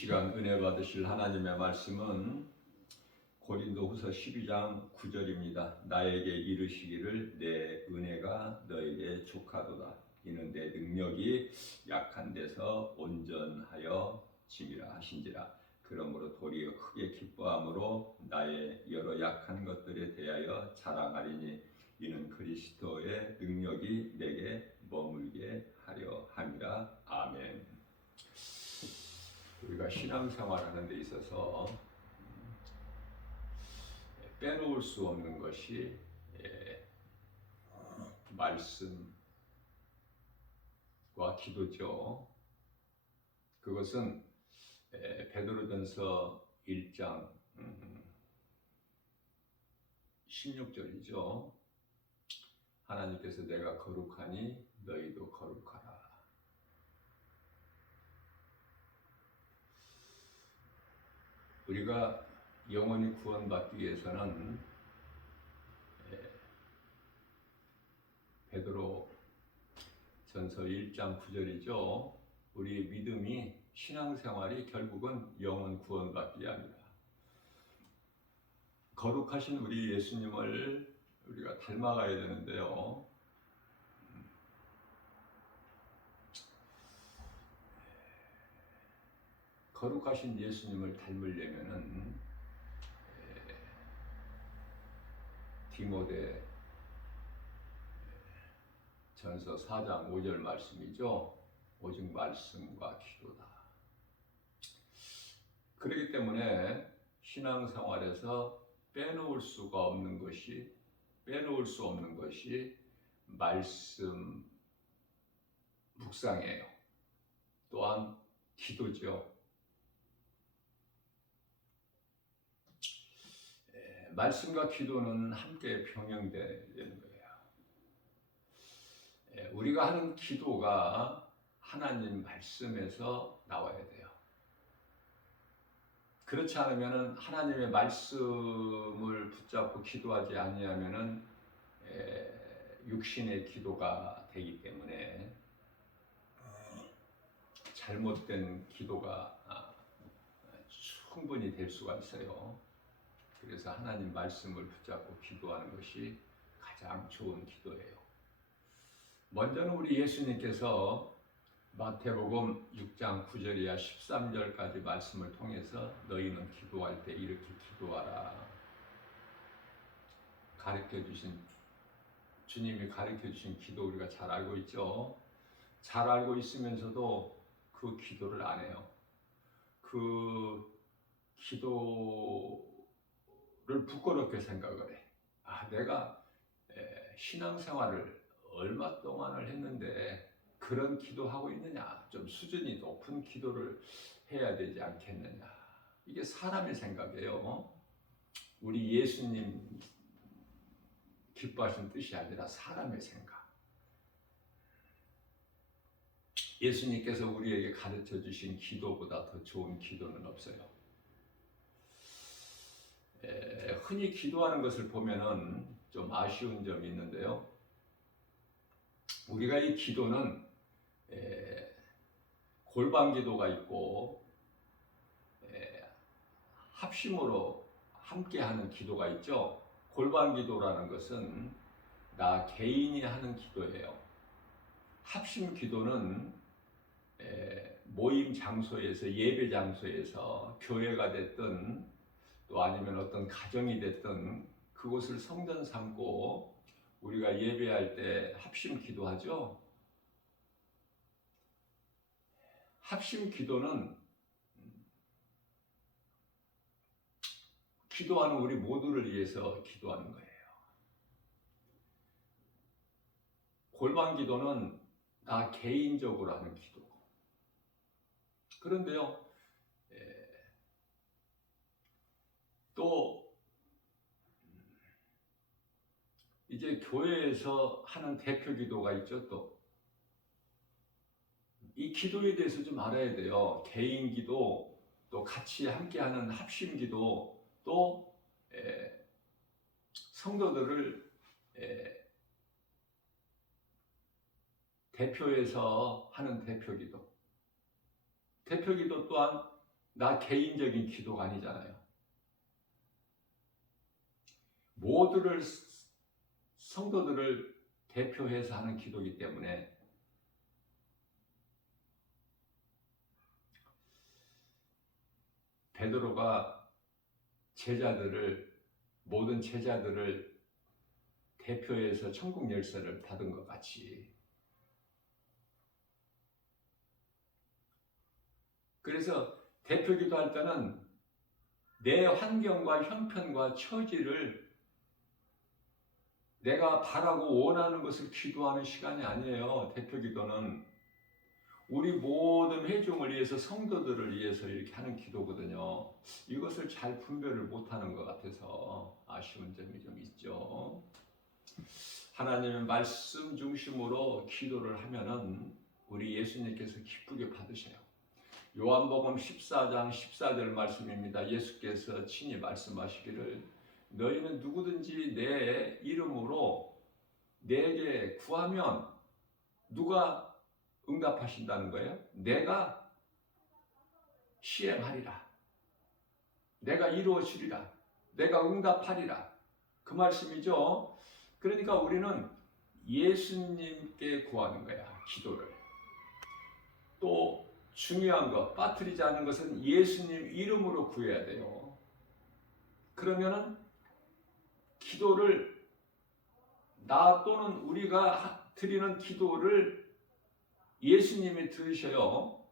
시간 은혜 받으실 하나님의 말씀은 고린도후서 12장 9절입니다. 나에게 이르시기를 내 은혜가 너에게 족하도다. 이는 내 능력이 약한 데서 온전하여 짐이라 하신지라. 그러므로 도리어 크게 기뻐함으로 나의 여러 약한 것들에 대하여 자랑하리니 이는 그리스도의 능력이 내게 머물게 하려 함이라. 아멘. 우리가 신앙생활하는 데 있어서 빼놓을 수 없는 것이 말씀과 기도죠. 그것은 베드로전서 1장 16절이죠. 하나님께서 내가 거룩하니 너희도 거룩하라. 우리가 영원히 구원받기 위해서는 베드로 전서 1장 9절이죠. 우리의 믿음이 신앙생활이 결국은 영원 구원받기 위함이다. 거룩하신 우리 예수님을 우리가 닮아가야 되는데요. 거룩하신 예수님을 닮으려면은 디모데 전서 4장 5절 말씀이죠. 오직 말씀과 기도다. 그렇기 때문에 신앙생활에서 빼놓을 수 없는 것이 말씀 묵상이에요. 또한 기도죠. 말씀과 기도는 함께 병행되는 거예요. 우리가 하는 기도가 하나님 말씀에서 나와야 돼요. 그렇지 않으면 하나님의 말씀을 붙잡고 기도하지 아니하면 육신의 기도가 되기 때문에 잘못된 기도가 충분히 될 수가 있어요. 그래서 하나님 말씀을 붙잡고 기도하는 것이 가장 좋은 기도예요. 먼저는 우리 예수님께서 마태복음 6장 9절이야 13절까지 말씀을 통해서 너희는 기도할 때 이렇게 기도하라. 주님이 가르쳐 주신 기도 우리가 잘 알고 있죠. 잘 알고 있으면서도 그 기도를 안 해요. 그 기도를 부끄럽게 생각을 해. 내가 신앙생활을 얼마 동안을 했는데 그런 기도하고 있느냐? 좀 수준이 높은 기도를 해야 되지 않겠느냐? 이게 사람의 생각이에요. 우리 예수님 기뻐하신 뜻이 아니라 사람의 생각. 예수님께서 우리에게 가르쳐 주신 기도보다 더 좋은 기도는 없어요. 흔히 기도하는 것을 보면은 좀 아쉬운 점이 있는데요. 우리가 이 기도는 골방 기도가 있고 합심으로 함께하는 기도가 있죠. 골방 기도라는 것은 나 개인이 하는 기도예요. 합심 기도는 모임 장소에서, 예배 장소에서, 교회가 됐든 또 아니면 어떤 가정이 됐든 그곳을 성전 삼고 우리가 예배할 때 합심 기도하죠. 합심 기도는 기도하는 우리 모두를 위해서 기도하는 거예요. 골방 기도는 나 개인적으로 하는 기도고. 그런데요, 또 이제 교회에서 하는 대표 기도가 있죠. 또 이 기도에 대해서 좀 알아야 돼요. 개인 기도, 또 같이 함께하는 합심 기도, 또 성도들을 대표해서 하는 대표 기도. 대표 기도 또한 나 개인적인 기도가 아니잖아요. 모두를, 성도들을 대표해서 하는 기도이기 때문에 베드로가 모든 제자들을 대표해서 천국 열쇠를 받은 것 같이, 그래서 대표 기도할 때는 내 환경과 형편과 처지를 내가 바라고 원하는 것을 기도하는 시간이 아니에요. 대표 기도는 우리 모든 회중을 위해서, 성도들을 위해서 이렇게 하는 기도거든요. 이것을 잘 분별을 못하는 것 같아서 아쉬운 점이 좀 있죠. 하나님의 말씀 중심으로 기도를 하면은 우리 예수님께서 기쁘게 받으셔요. 요한복음 14장 14절 말씀입니다. 예수께서 친히 말씀하시기를 너희는 누구든지 내 이름으로 내게 구하면 누가 응답하신다는 거예요? 내가 시행하리라. 내가 이루어 주리라. 내가 응답하리라. 그 말씀이죠. 그러니까 우리는 예수님께 구하는 거야, 기도를. 또 중요한 것, 빠뜨리지 않는 것은 예수님 이름으로 구해야 돼요. 그러면은 기도를, 나 또는 우리가 드리는 기도를 예수님이 들으셔요.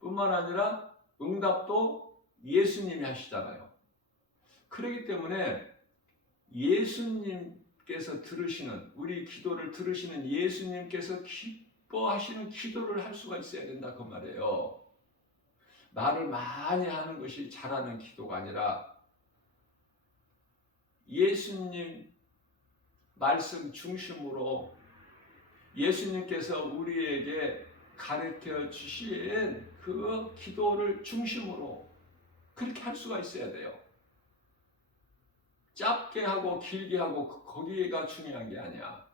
뿐만 아니라 응답도 예수님이 하시잖아요. 그렇기 때문에 예수님께서 들으시는, 우리 기도를 들으시는 예수님께서 기뻐하시는 기도를 할 수가 있어야 된다 그 말이에요. 말을 많이 하는 것이 잘하는 기도가 아니라 예수님 말씀 중심으로 예수님께서 우리에게 가르쳐 주신 그 기도를 중심으로 그렇게 할 수가 있어야 돼요. 짧게 하고 길게 하고 거기가 중요한 게 아니야.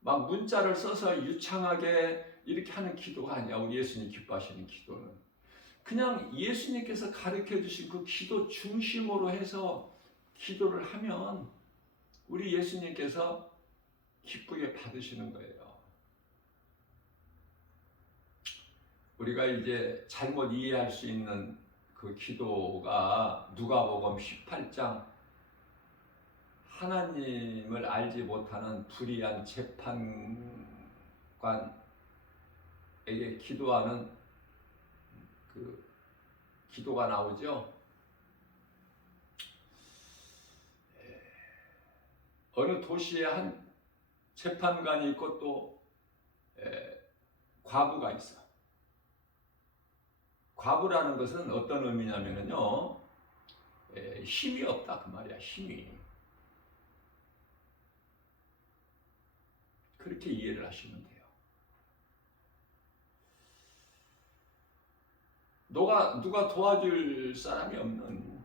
막 문자를 써서 유창하게 이렇게 하는 기도가 아니야. 우리 예수님 기뻐하시는 기도는 그냥 예수님께서 가르쳐 주신 그 기도 중심으로 해서 기도를 하면 우리 예수님께서 기쁘게 받으시는 거예요. 우리가 이제 잘못 이해할 수 있는 그 기도가 누가복음 18장, 하나님을 알지 못하는 불의한 재판관에게 기도하는 그 기도가 나오죠. 어느 도시에 한 재판관이 있고 또 과부가 있어. 과부라는 것은 어떤 의미냐면요, 힘이 없다 그 말이야. 힘이. 그렇게 이해를 하시면 돼요. 누가 도와줄 사람이 없는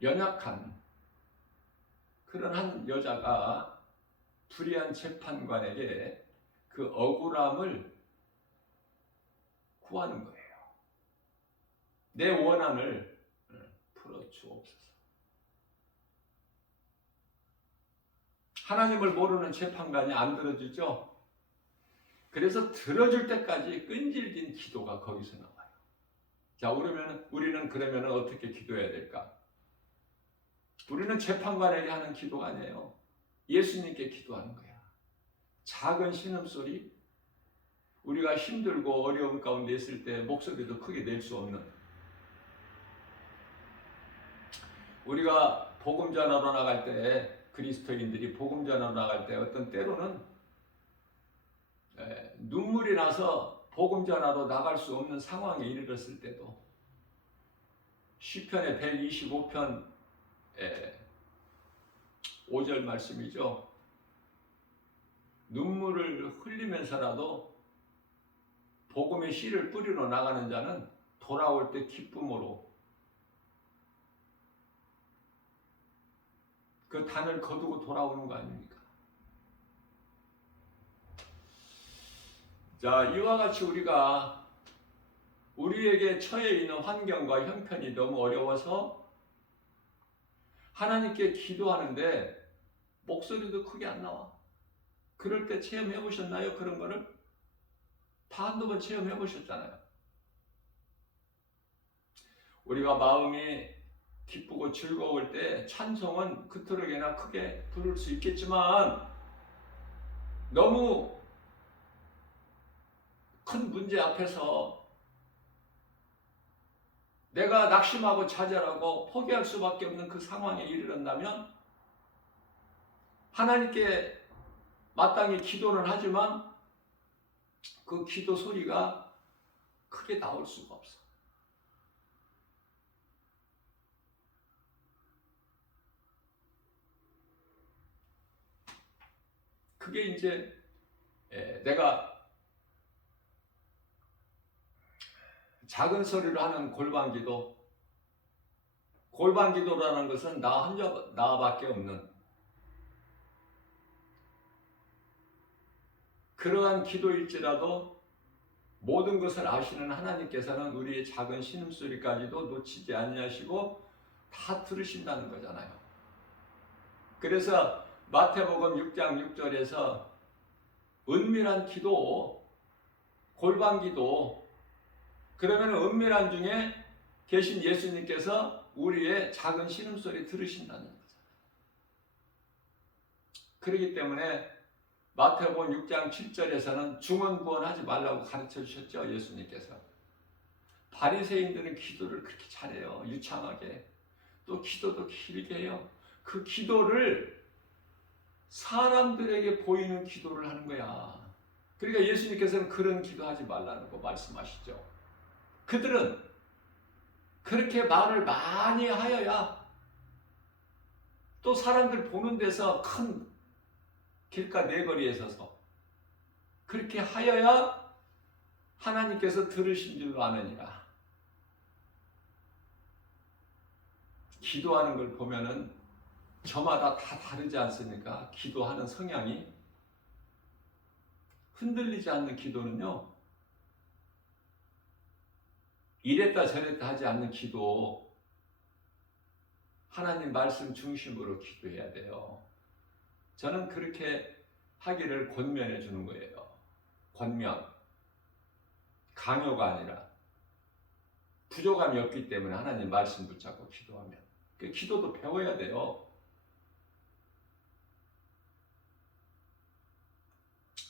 연약한 그런 한 여자가 불의한 재판관에게 그 억울함을 구하는 거예요. 내 원한을 풀어주옵소서. 하나님을 모르는 재판관이 안 들어주죠. 그래서 들어줄 때까지 끈질긴 기도가 거기서 나와요. 자, 우리는 그러면 어떻게 기도해야 될까? 우리는 재판관에게 하는 기도가 아니에요. 예수님께 기도하는 거야. 작은 신음소리, 우리가 힘들고 어려움 가운데 있을 때 목소리도 크게 낼 수 없는, 우리가 복음 전하러 나갈 때, 그리스도인들이 복음 전하러 나갈 때 어떤 때로는 눈물이 나서 복음 전하러 나갈 수 없는 상황에 이르렀을 때도, 시편의 125편 5절 말씀이죠. 눈물을 흘리면서라도 복음의 씨를 뿌리러 나가는 자는 돌아올 때 기쁨으로 그 단을 거두고 돌아오는 거 아닙니까? 자, 이와 같이 우리에게 처해 있는 환경과 형편이 너무 어려워서 하나님께 기도하는데 목소리도 크게 안 나와. 그럴 때 체험해 보셨나요? 그런 거를? 다 한두 번 체험해 보셨잖아요. 우리가 마음이 기쁘고 즐거울 때 찬송은 그토록이나 크게 부를 수 있겠지만 너무 큰 문제 앞에서 내가 낙심하고 좌절하고 포기할 수밖에 없는 그 상황에 이르렀다면 하나님께 마땅히 기도는 하지만 그 기도 소리가 크게 나올 수가 없어. 그게 이제 내가 작은 소리로 하는 골방기도라는 것은 나밖에 없는 그러한 기도일지라도 모든 것을 아시는 하나님께서는 우리의 작은 신음소리까지도 놓치지 아니하시고 다 들으신다는 거잖아요. 그래서 마태복음 6장 6절에서 은밀한 기도, 골방기도, 그러면 은밀한 중에 계신 예수님께서 우리의 작은 신음소리 들으신다는 거죠. 그렇기 때문에 마태복음 6장 7절에서는 중언부언하지 말라고 가르쳐 주셨죠. 예수님께서. 바리새인들은 기도를 그렇게 잘해요. 유창하게. 또 기도도 길게 해요. 그 기도를 사람들에게 보이는 기도를 하는 거야. 그러니까 예수님께서는 그런 기도하지 말라는 거 말씀하시죠. 그들은 그렇게 말을 많이 하여야 또 사람들 보는 데서 큰 길가 네거리에 서서 그렇게 하여야 하나님께서 들으신 줄로 아느니라. 기도하는 걸 보면은 저마다 다 다르지 않습니까? 기도하는 성향이. 흔들리지 않는 기도는요, 이랬다 저랬다 하지 않는 기도, 하나님 말씀 중심으로 기도해야 돼요. 저는 그렇게 하기를 권면해 주는 거예요. 권면. 강요가 아니라. 부족함이 없기 때문에 하나님 말씀 붙잡고 기도하면. 그 기도도 배워야 돼요.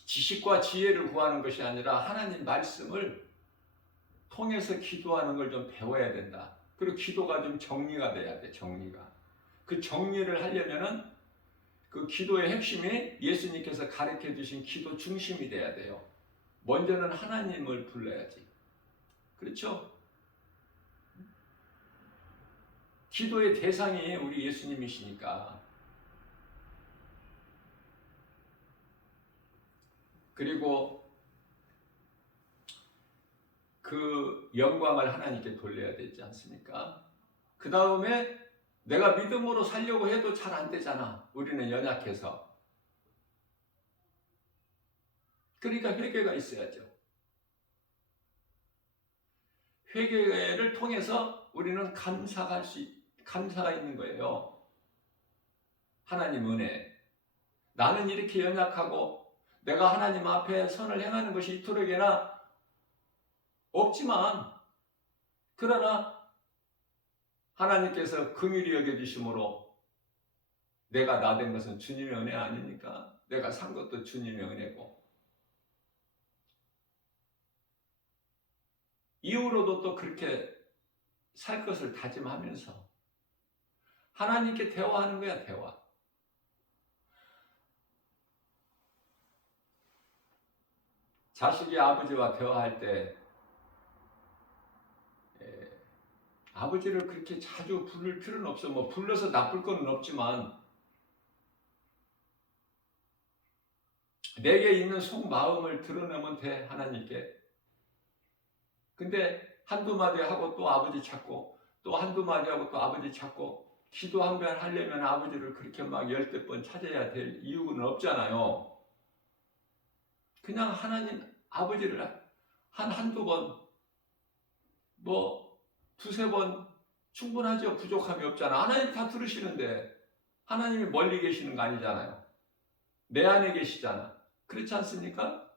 지식과 지혜를 구하는 것이 아니라 하나님 말씀을 통해서 기도하는 걸 좀 배워야 된다. 그리고 기도가 좀 정리가 돼야 돼, 정리가. 그 정리를 하려면은 그 기도의 핵심이 예수님께서 가르쳐 주신 기도 중심이 돼야 돼요. 먼저는 하나님을 불러야지. 그렇죠? 기도의 대상이 우리 예수님이시니까. 그리고 그 영광을 하나님께 돌려야 되지 않습니까? 그 다음에 내가 믿음으로 살려고 해도 잘 안 되잖아. 우리는 연약해서. 그러니까 회개가 있어야죠. 회개를 통해서 우리는 감사가 있는 거예요. 하나님 은혜. 나는 이렇게 연약하고 내가 하나님 앞에 선을 행하는 것이 이토록이나 없지만, 그러나 하나님께서 긍휼히 여겨주심으로 내가 나 된 것은 주님의 은혜 아닙니까? 내가 산 것도 주님의 은혜고, 이후로도 또 그렇게 살 것을 다짐하면서 하나님께 대화하는 거야, 대화. 자식이 아버지와 대화할 때 아버지를 그렇게 자주 부를 필요는 없어. 뭐 불러서 나쁠 건 없지만 내게 있는 속마음을 드러내면 돼, 하나님께. 근데 한두 마디 하고 또 아버지 찾고, 또 한두 마디 하고 또 아버지 찾고, 기도 한 번 하려면 아버지를 그렇게 막 열댓 번 찾아야 될 이유는 없잖아요. 그냥 하나님 아버지를 한두 번, 뭐 두세 번 충분하죠. 부족함이 없잖아. 하나님 다 들으시는데 하나님이 멀리 계시는 거 아니잖아요. 내 안에 계시잖아. 그렇지 않습니까?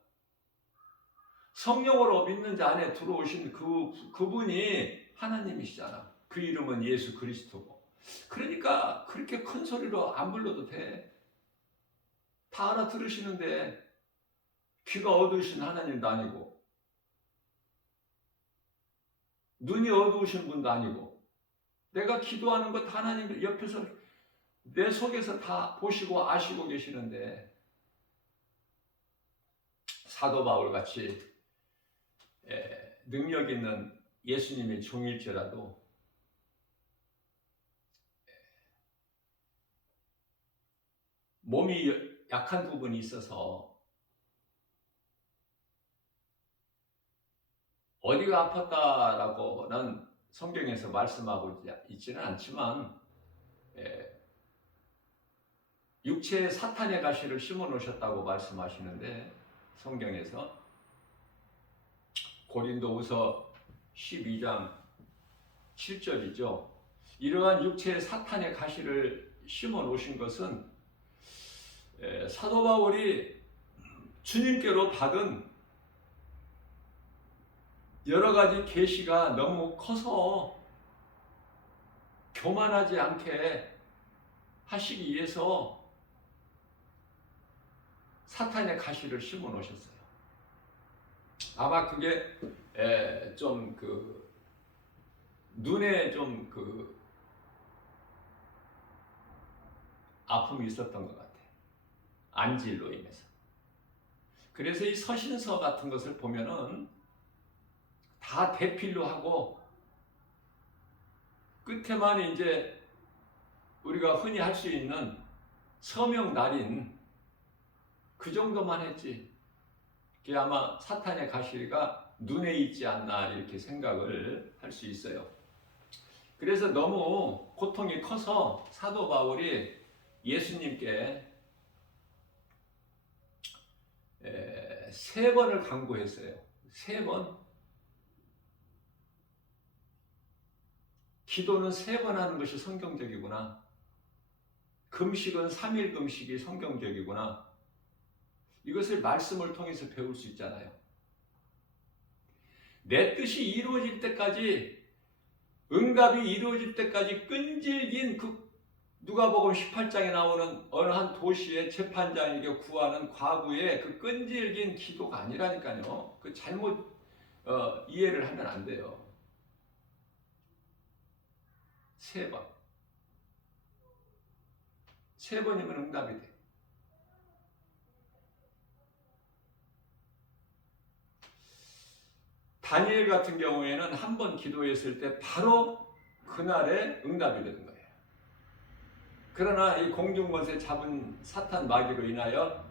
성령으로 믿는 자 안에 들어오신 그분이 하나님이시잖아. 그 이름은 예수 그리스도고. 그러니까 그렇게 큰 소리로 안 불러도 돼. 다 알아들으시는데 귀가 어두우신 하나님도 아니고 눈이 어두우신 분도 아니고 내가 기도하는 것 하나님 옆에서 내 속에서 다 보시고 아시고 계시는데 사도 바울 같이 능력 있는 예수님의 종일지라도 몸이 약한 부분이 있어서 어디가 아팠다라고는 성경에서 말씀하고 있지는 않지만 육체에 사탄의 가시를 심어 놓으셨다고 말씀하시는데 성경에서 고린도후서 12장 7절이죠. 이러한 육체에 사탄의 가시를 심어 놓으신 것은 사도 바울이 주님께로 받은 여러 가지 계시가 너무 커서 교만하지 않게 하시기 위해서 사탄의 가시를 심어 놓으셨어요. 아마 그게 좀 눈에 좀 아픔이 있었던 것 같아요. 안질로 인해서. 그래서 이 서신서 같은 것을 보면은 다 대필로 하고 끝에만 이제 우리가 흔히 할 수 있는 서명 날인 그 정도만 했지. 그게 아마 사탄의 가시가 눈에 있지 않나 이렇게 생각을 할 수 있어요. 그래서 너무 고통이 커서 사도 바울이 예수님께 3번을 간구했어요. 3번. 기도는 3번 하는 것이 성경적이구나. 금식은 3일 금식이 성경적이구나. 이것을 말씀을 통해서 배울 수 있잖아요. 내 뜻이 이루어질 때까지, 응답이 이루어질 때까지 끈질긴 누가복음 18장에 나오는 어느 한 도시의 재판장에게 구하는 과부의 그 끈질긴 기도가 아니라니까요. 그 잘못 이해를 하면 안 돼요. 3번. 3번이면 응답이 돼. 다니엘 같은 경우에는 한 번 기도했을 때 바로 그날에 응답이 되는 거예요. 그러나 이 공중권세 잡은 사탄 마귀로 인하여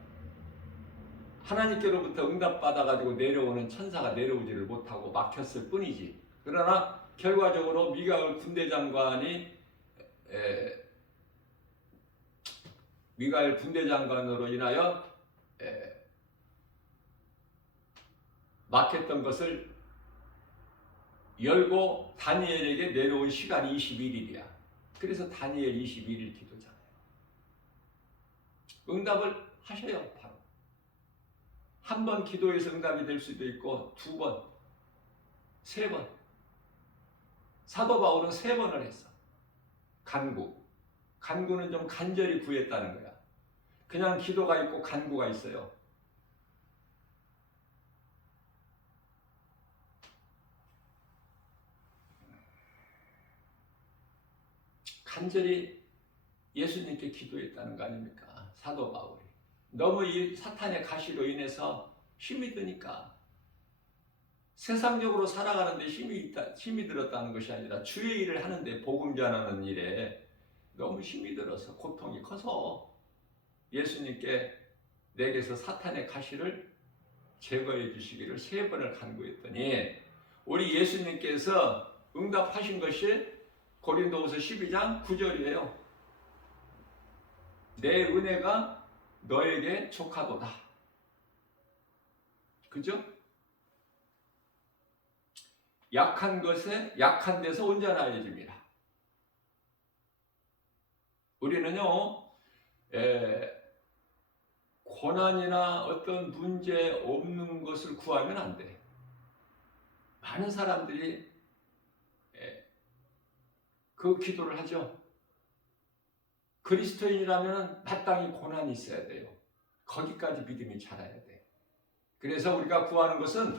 하나님께로부터 응답받아가지고 내려오는 천사가 내려오지를 못하고 막혔을 뿐이지. 그러나 결과적으로 미가엘 군대장관으로 인하여 막혔던 것을 열고 다니엘에게 내려온 시간이 21일이야. 그래서 다니엘 21일 기도잖아요. 응답을 하셔요. 바로. 한 번 기도해서 응답이 될 수도 있고 2번, 3번. 사도 바울은 3번을 했어. 간구는 좀 간절히 구했다는 거야. 그냥 기도가 있고 간구가 있어요. 간절히 예수님께 기도했다는 거 아닙니까? 사도 바울이. 너무 이 사탄의 가시로 인해서 힘이 드니까 세상적으로 살아가는데 힘이 들었다는 것이 아니라 주의 일을 하는데 복음 전하는 일에 너무 힘이 들어서 고통이 커서 예수님께 내게서 사탄의 가시를 제거해 주시기를 3번을 간구했더니 우리 예수님께서 응답하신 것이 고린도후서 12장 9절이에요. 내 은혜가 너에게 족하도다. 그죠? 약한 것에 약한 데서 온전하여 줍니다. 우리는요, 고난이나 어떤 문제 없는 것을 구하면 안 돼. 많은 사람들이 그 기도를 하죠. 그리스도인이라면 마땅히 고난이 있어야 돼요. 거기까지 믿음이 자라야 돼. 그래서 우리가 구하는 것은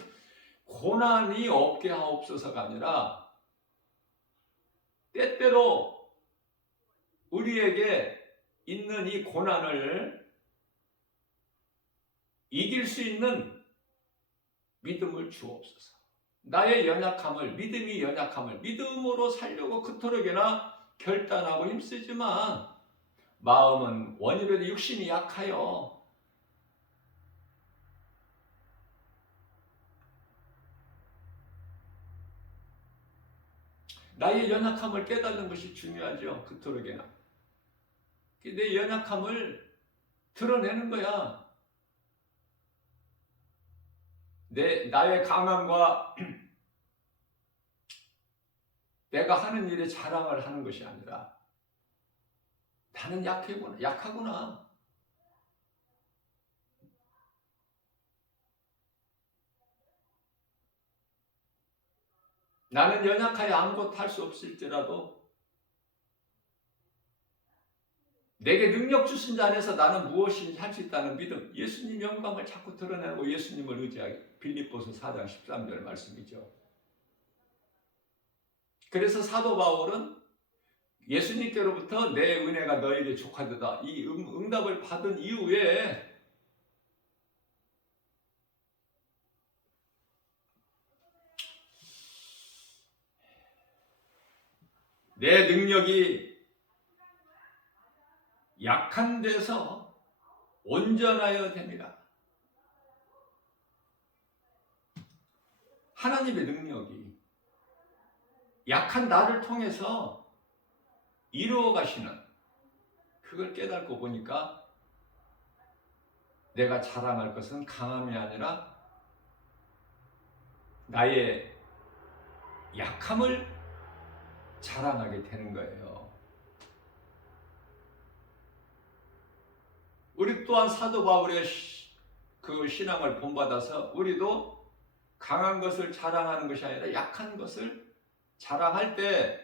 고난이 없게 하옵소서가 아니라 때때로 우리에게 있는 이 고난을 이길 수 있는 믿음을 주옵소서. 나의 연약함을, 믿음이 연약함을 믿음으로 살려고 그토록이나 결단하고 힘쓰지만 마음은 원이라도 육신이 약하여 나의 연약함을 깨닫는 것이 중요하죠. 그토록이나 내 연약함을 드러내는 거야. 나의 강함과 내가 하는 일에 자랑을 하는 것이 아니라 나는 약하구나. 나는 연약하여 아무것도 할 수 없을지라도 내게 능력 주신 자 안에서 나는 무엇인지 할 수 있다는 믿음, 예수님 영광을 자꾸 드러내고 예수님을 의지하게. 빌립보서 4장 13절 말씀이죠. 그래서 사도 바울은 예수님께로부터 내 은혜가 너에게 족하도다 이 응답을 받은 이후에 내 능력이 약한 데서 온전하여 됩니다. 하나님의 능력이 약한 나를 통해서 이루어 가시는, 그걸 깨닫고 보니까 내가 자랑할 것은 강함이 아니라 나의 약함을 자랑하게 되는 거예요. 우리 또한 사도 바울의 그 신앙을 본받아서 우리도 강한 것을 자랑하는 것이 아니라 약한 것을 자랑할 때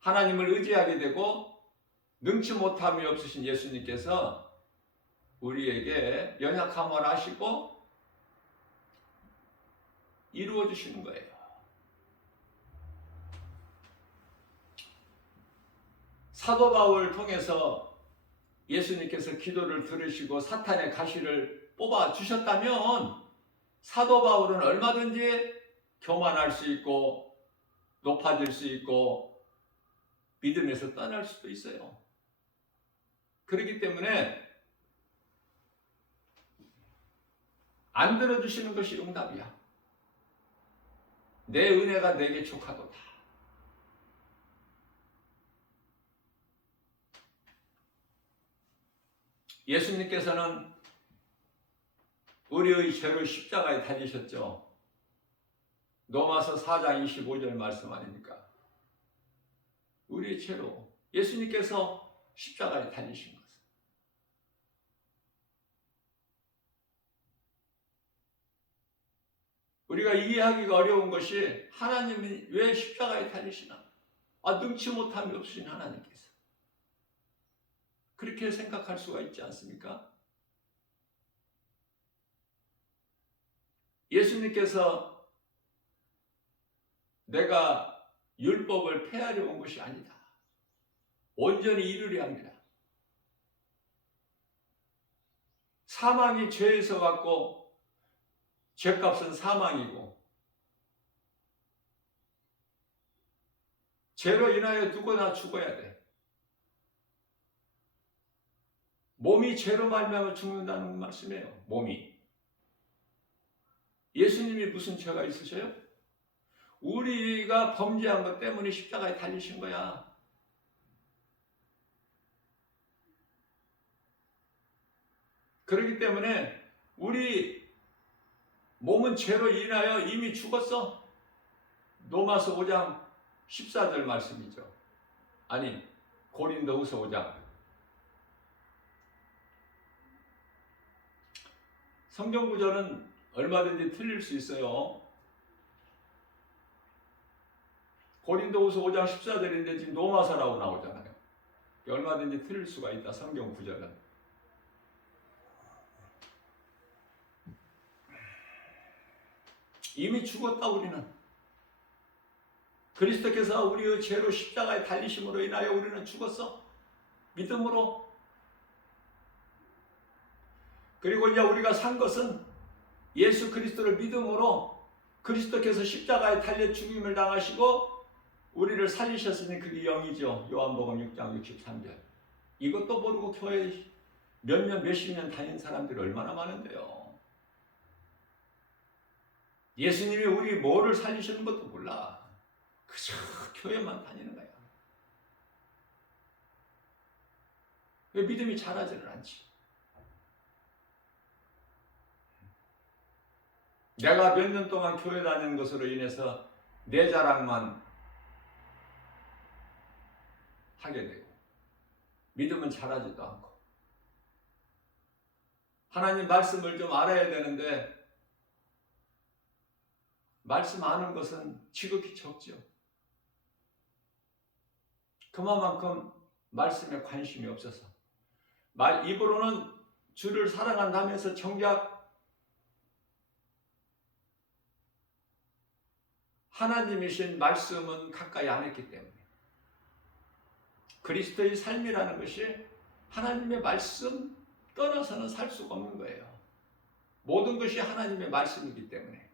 하나님을 의지하게 되고 능치 못함이 없으신 예수님께서 우리에게 연약함을 아시고 이루어 주시는 거예요. 사도 바울을 통해서 예수님께서 기도를 들으시고 사탄의 가시를 뽑아 주셨다면 사도 바울은 얼마든지 교만할 수 있고 높아질 수 있고 믿음에서 떠날 수도 있어요. 그렇기 때문에 안 들어주시는 것이 응답이야. 내 은혜가 내게 족하도다. 예수님께서는 우리의 죄를 십자가에 달리셨죠. 로마서 4장 25절 말씀 아닙니까? 우리의 죄로 예수님께서 십자가에 달리신 것은 우리가 이해하기가 어려운 것이 하나님이 왜 십자가에 달리시나? 능치 못함이 없으신 하나님께서 그렇게 생각할 수가 있지 않습니까? 예수님께서 내가 율법을 폐하려 온 것이 아니다. 온전히 이루려 합니다. 사망이 죄에서 왔고 죄값은 사망이고 죄로 인하여 누구나 죽어야 돼. 몸이 죄로 말미암아 죽는다는 말씀이에요. 몸이. 예수님이 무슨 죄가 있으셔요? 우리가 범죄한 것 때문에 십자가에 달리신 거야. 그렇기 때문에 우리 몸은 죄로 인하여 이미 죽었어. 로마서 5장 14절 말씀이죠. 아니, 고린도후서 5장. 성경 구절은 얼마든지 틀릴 수 있어요. 고린도후서 5장 14절인데 지금 로마서라고 나오잖아요. 얼마든지 틀릴 수가 있다. 성경 구절은. 이미 죽었다. 우리는 그리스도께서 우리의 죄로 십자가에 달리심으로 인하여 우리는 죽었어. 믿음으로. 그리고 이제 우리가 산 것은 예수 그리스도를 믿음으로 그리스도께서 십자가에 달려 죽임을 당하시고 우리를 살리셨으니 그게 영이죠. 요한복음 6장 63절. 이것도 모르고 교회 몇 년 몇십 년 다닌 사람들이 얼마나 많은데요. 예수님이 우리 뭐를 살리시는 것도 몰라. 그저 교회만 다니는 거야. 왜 믿음이 자라지를 않지? 내가 몇 년 동안 교회 다니는 것으로 인해서 내 자랑만 하게 되고 믿음은 자라지도 않고 하나님 말씀을 좀 알아야 되는데 말씀 아는 것은 지극히 적죠. 그만큼 말씀에 관심이 없어서 입으로는 주를 사랑한다면서 정작 하나님이신 말씀은 가까이 안 했기 때문에 그리스도의 삶이라는 것이 하나님의 말씀 떠나서는 살 수가 없는 거예요. 모든 것이 하나님의 말씀이기 때문에.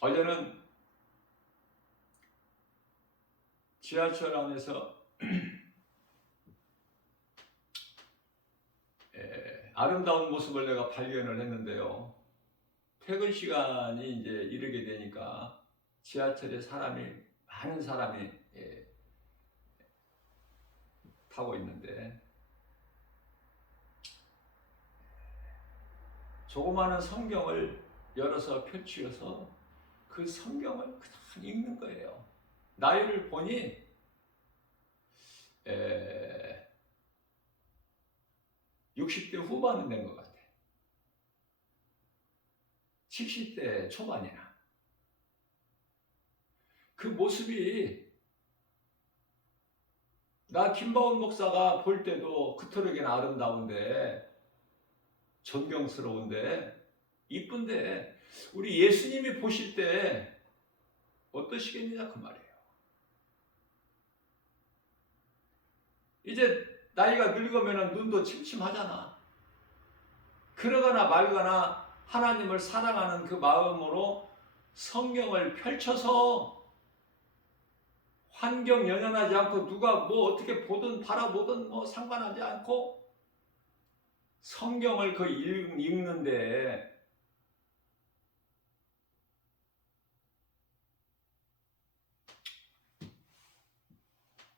어제는 지하철 안에서 아름다운 모습을 내가 발견을 했는데요. 퇴근 시간이 이제 이르게 되니까 지하철에 많은 사람이 타고 있는데 조그마한 성경을 열어서 펼치어서 그 성경을 그냥 읽는 거예요. 나이를 보니 60대 후반은 된 것 같아. 70대 초반이나. 그 모습이 나 김바운 목사가 볼 때도 그토록이나 아름다운데 존경스러운데 이쁜데 우리 예수님이 보실 때 어떠시겠느냐 그 말이에요. 이제 나이가 늙으면 눈도 침침하잖아. 그러거나 말거나 하나님을 사랑하는 그 마음으로 성경을 펼쳐서 환경 연연하지 않고 누가 뭐 어떻게 보든 바라보든 뭐 상관하지 않고 성경을 그 읽는데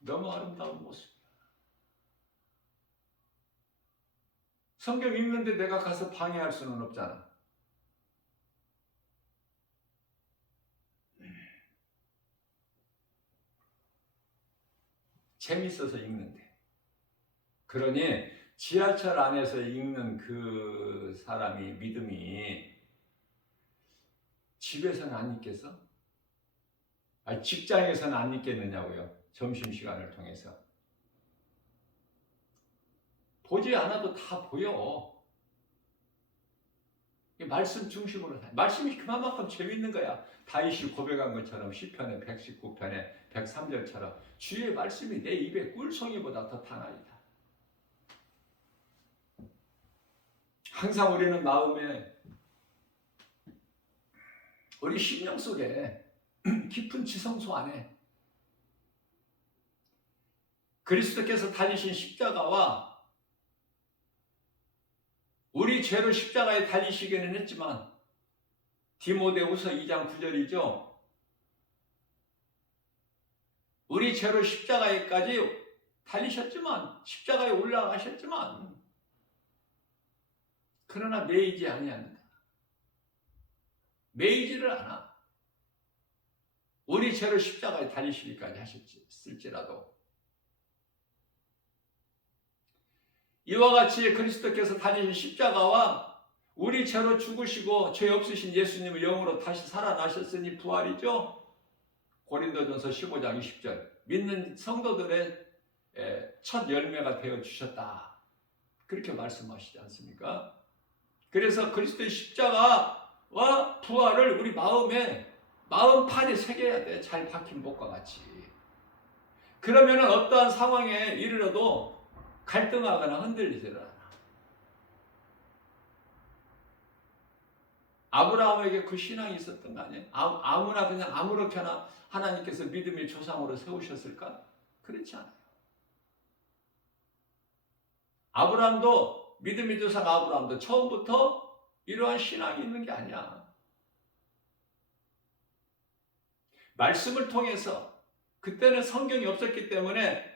너무 아름다운 모습이야. 성경 읽는데 내가 가서 방해할 수는 없잖아. 재밌어서 읽는데. 그러니 지하철 안에서 읽는 그 사람이 믿음이 집에서는 안 읽겠어? 아니, 직장에서는 안 읽겠느냐고요. 점심시간을 통해서. 보지 않아도 다 보여. 말씀 중심으로 말씀이 그만큼 재밌는 거야. 다윗이 고백한 것처럼 시편의 119편의 103절처럼 주의 말씀이 내 입에 꿀송이보다 더 다나이다. 항상 우리는 마음에 우리 심령 속에 깊은 지성소 안에 그리스도께서 달리신 십자가와 우리 죄로 십자가에 달리시기는 했지만 디모데후서 2장 9절이죠. 우리 죄로 십자가에까지 달리셨지만 십자가에 올라가셨지만 그러나 매이지 아니합니다. 매이지를 않아. 우리 죄로 십자가에 달리시기까지 하셨을지라도 이와 같이 그리스도께서 달리신 십자가와 우리 죄로 죽으시고 죄 없으신 예수님을 영으로 다시 살아나셨으니 부활이죠. 고린도전서 15장 20절 믿는 성도들의 첫 열매가 되어 주셨다. 그렇게 말씀하시지 않습니까? 그래서 그리스도의 십자가와 부활을 우리 마음판에 새겨야 돼. 잘 박힌 복과 같이. 그러면 어떠한 상황에 이르러도 갈등하거나 흔들리지 않아. 아브라함에게 그 신앙이 있었던 거 아니에요? 아무나 그냥 아무렇게나 하나님께서 믿음의 조상으로 세우셨을까? 그렇지 않아요. 아브라함도 믿음의 조상 아브라함도 처음부터 이러한 신앙이 있는 게 아니야. 말씀을 통해서 그때는 성경이 없었기 때문에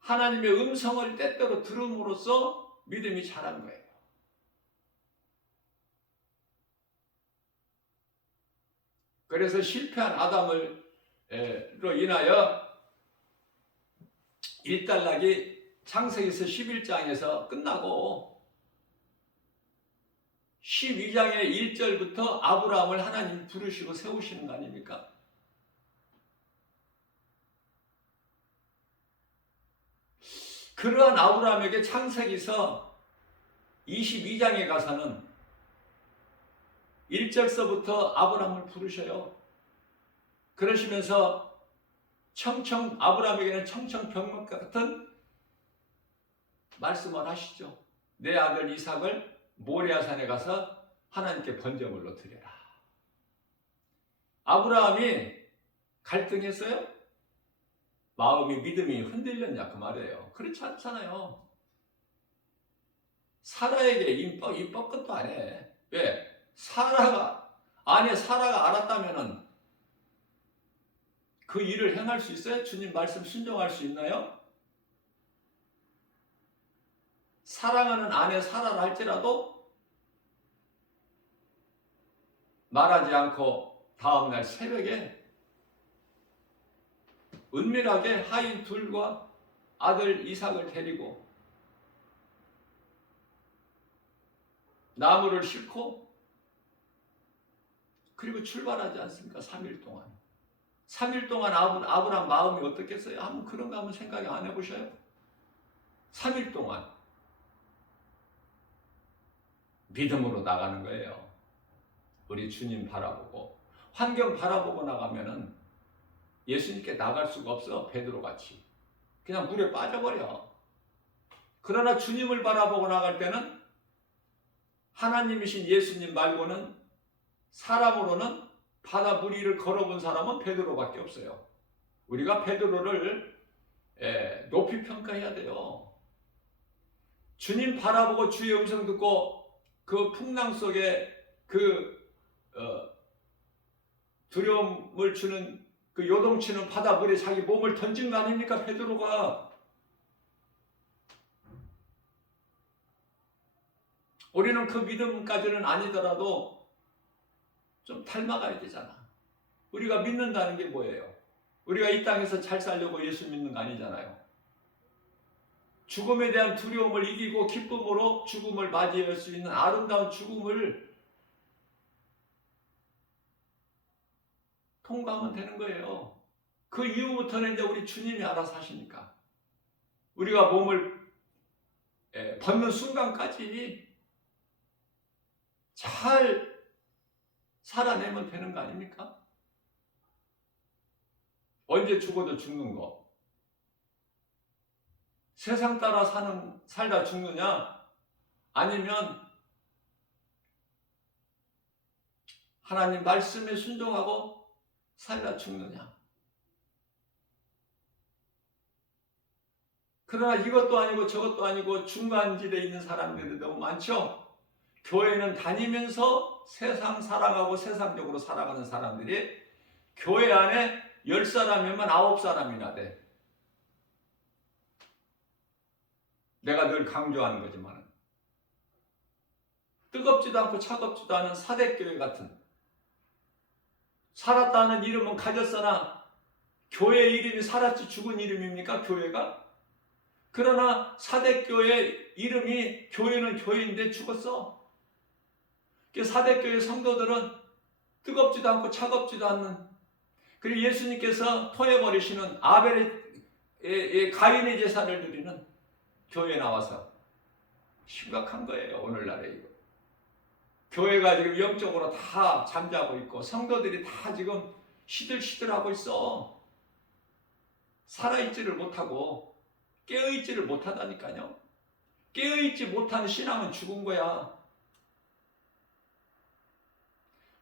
하나님의 음성을 때때로 들음으로써 믿음이 자란 거예요. 그래서 실패한 아담으로 인하여 일단락이 창세기서 11장에서 끝나고 12장의 1절부터 아브라함을 하나님 부르시고 세우시는 거 아닙니까? 그러한 아브라함에게 창세기서 22장에 가서는 1절서부터 아브라함을 부르셔요. 그러시면서 아브라함에게는 청청병력 같은 말씀을 하시죠. 내 아들 이삭을 모리아산에 가서 하나님께 번제물로 드려라. 아브라함이 갈등했어요? 마음이 믿음이 흔들렸냐 그 말이에요. 그렇지 않잖아요. 사라에게 입법 것도 안 해. 왜? 사라가 알았다면은 그 일을 행할 수 있어요? 주님 말씀 순종할 수 있나요? 사랑하는 아내 사라를 할지라도 말하지 않고 다음날 새벽에 은밀하게 하인 둘과 아들 이삭을 데리고 나무를 싣고 그리고 출발하지 않습니까? 3일 동안. 3일 동안 아브라함 마음이 어떻겠어요? 그런 거 한번 생각 안 해보셔요? 3일 동안 믿음으로 나가는 거예요. 우리 주님 바라보고 환경 바라보고 나가면은 예수님께 나갈 수가 없어. 베드로같이 그냥 물에 빠져버려. 그러나 주님을 바라보고 나갈 때는 하나님이신 예수님 말고는 사람으로는 바다 물 위를 걸어본 사람은 베드로밖에 없어요. 우리가 베드로를 높이 평가해야 돼요. 주님 바라보고 주의 음성 듣고 그 풍랑 속에 두려움을 주는 그 요동치는 바다물에 자기 몸을 던진 거 아닙니까? 베드로가. 우리는 그 믿음까지는 아니더라도 좀 닮아가야 되잖아. 우리가 믿는다는 게 뭐예요? 우리가 이 땅에서 잘 살려고 예수 믿는 거 아니잖아요. 죽음에 대한 두려움을 이기고 기쁨으로 죽음을 맞이할 수 있는 아름다운 죽음을 통과하면 되는 거예요. 그 이후부터는 이제 우리 주님이 알아서 하시니까 우리가 몸을 벗는 순간까지 잘 살아내면 되는 거 아닙니까? 언제 죽어도 죽는 거. 세상 따라 살다 죽느냐? 아니면 하나님 말씀에 순종하고 살다 죽느냐? 그러나 이것도 아니고 저것도 아니고 중간지대에 있는 사람들이 너무 많죠? 교회는 다니면서 세상 사랑하고 세상적으로 살아가는 사람들이 교회 안에 10사람이면 9사람이나 돼. 내가 늘 강조하는 거지만 뜨겁지도 않고 차갑지도 않은 사대교회 같은, 살았다는 이름은 가졌으나 교회 이름이 살았지 죽은 이름입니까? 교회가? 그러나 사대교회 이름이, 교회는 교회인데 죽었어. 사대교회 성도들은 뜨겁지도 않고 차갑지도 않는, 그리고 예수님께서 토해버리시는 아벨의 가인의 제사를 드리는 교회에 나와서 심각한 거예요. 오늘날에 이거. 교회가 지금 영적으로 다 잠자고 있고 성도들이 다 지금 시들시들하고 있어. 살아있지를 못하고 깨어있지를 못하다니까요. 깨어있지 못하는 신앙은 죽은 거야.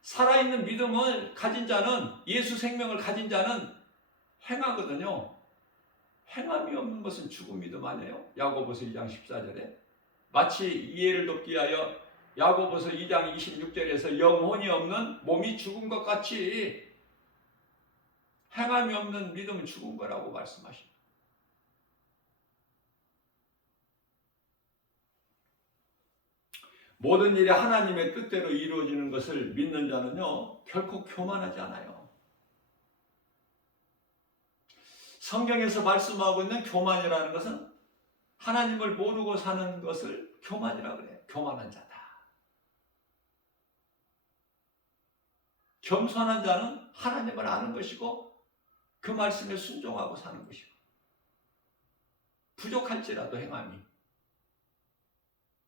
살아있는 믿음을 가진 자는, 예수 생명을 가진 자는 행하거든요. 행함이 없는 것은 죽은 믿음 아니에요? 야고보서 2장 14절에 마치 이해를 돕기 위하여 야고보서 2장 26절에서 영혼이 없는 몸이 죽은 것 같이 행함이 없는 믿음은 죽은 거라고 말씀하십니다. 모든 일이 하나님의 뜻대로 이루어지는 것을 믿는 자는요, 결코 교만하지 않아요. 성경에서 말씀하고 있는 교만이라는 것은 하나님을 모르고 사는 것을 교만이라고 그래요. 교만한 자다. 겸손한 자는 하나님을 아는 것이고 그 말씀에 순종하고 사는 것이고, 부족할지라도 행함이,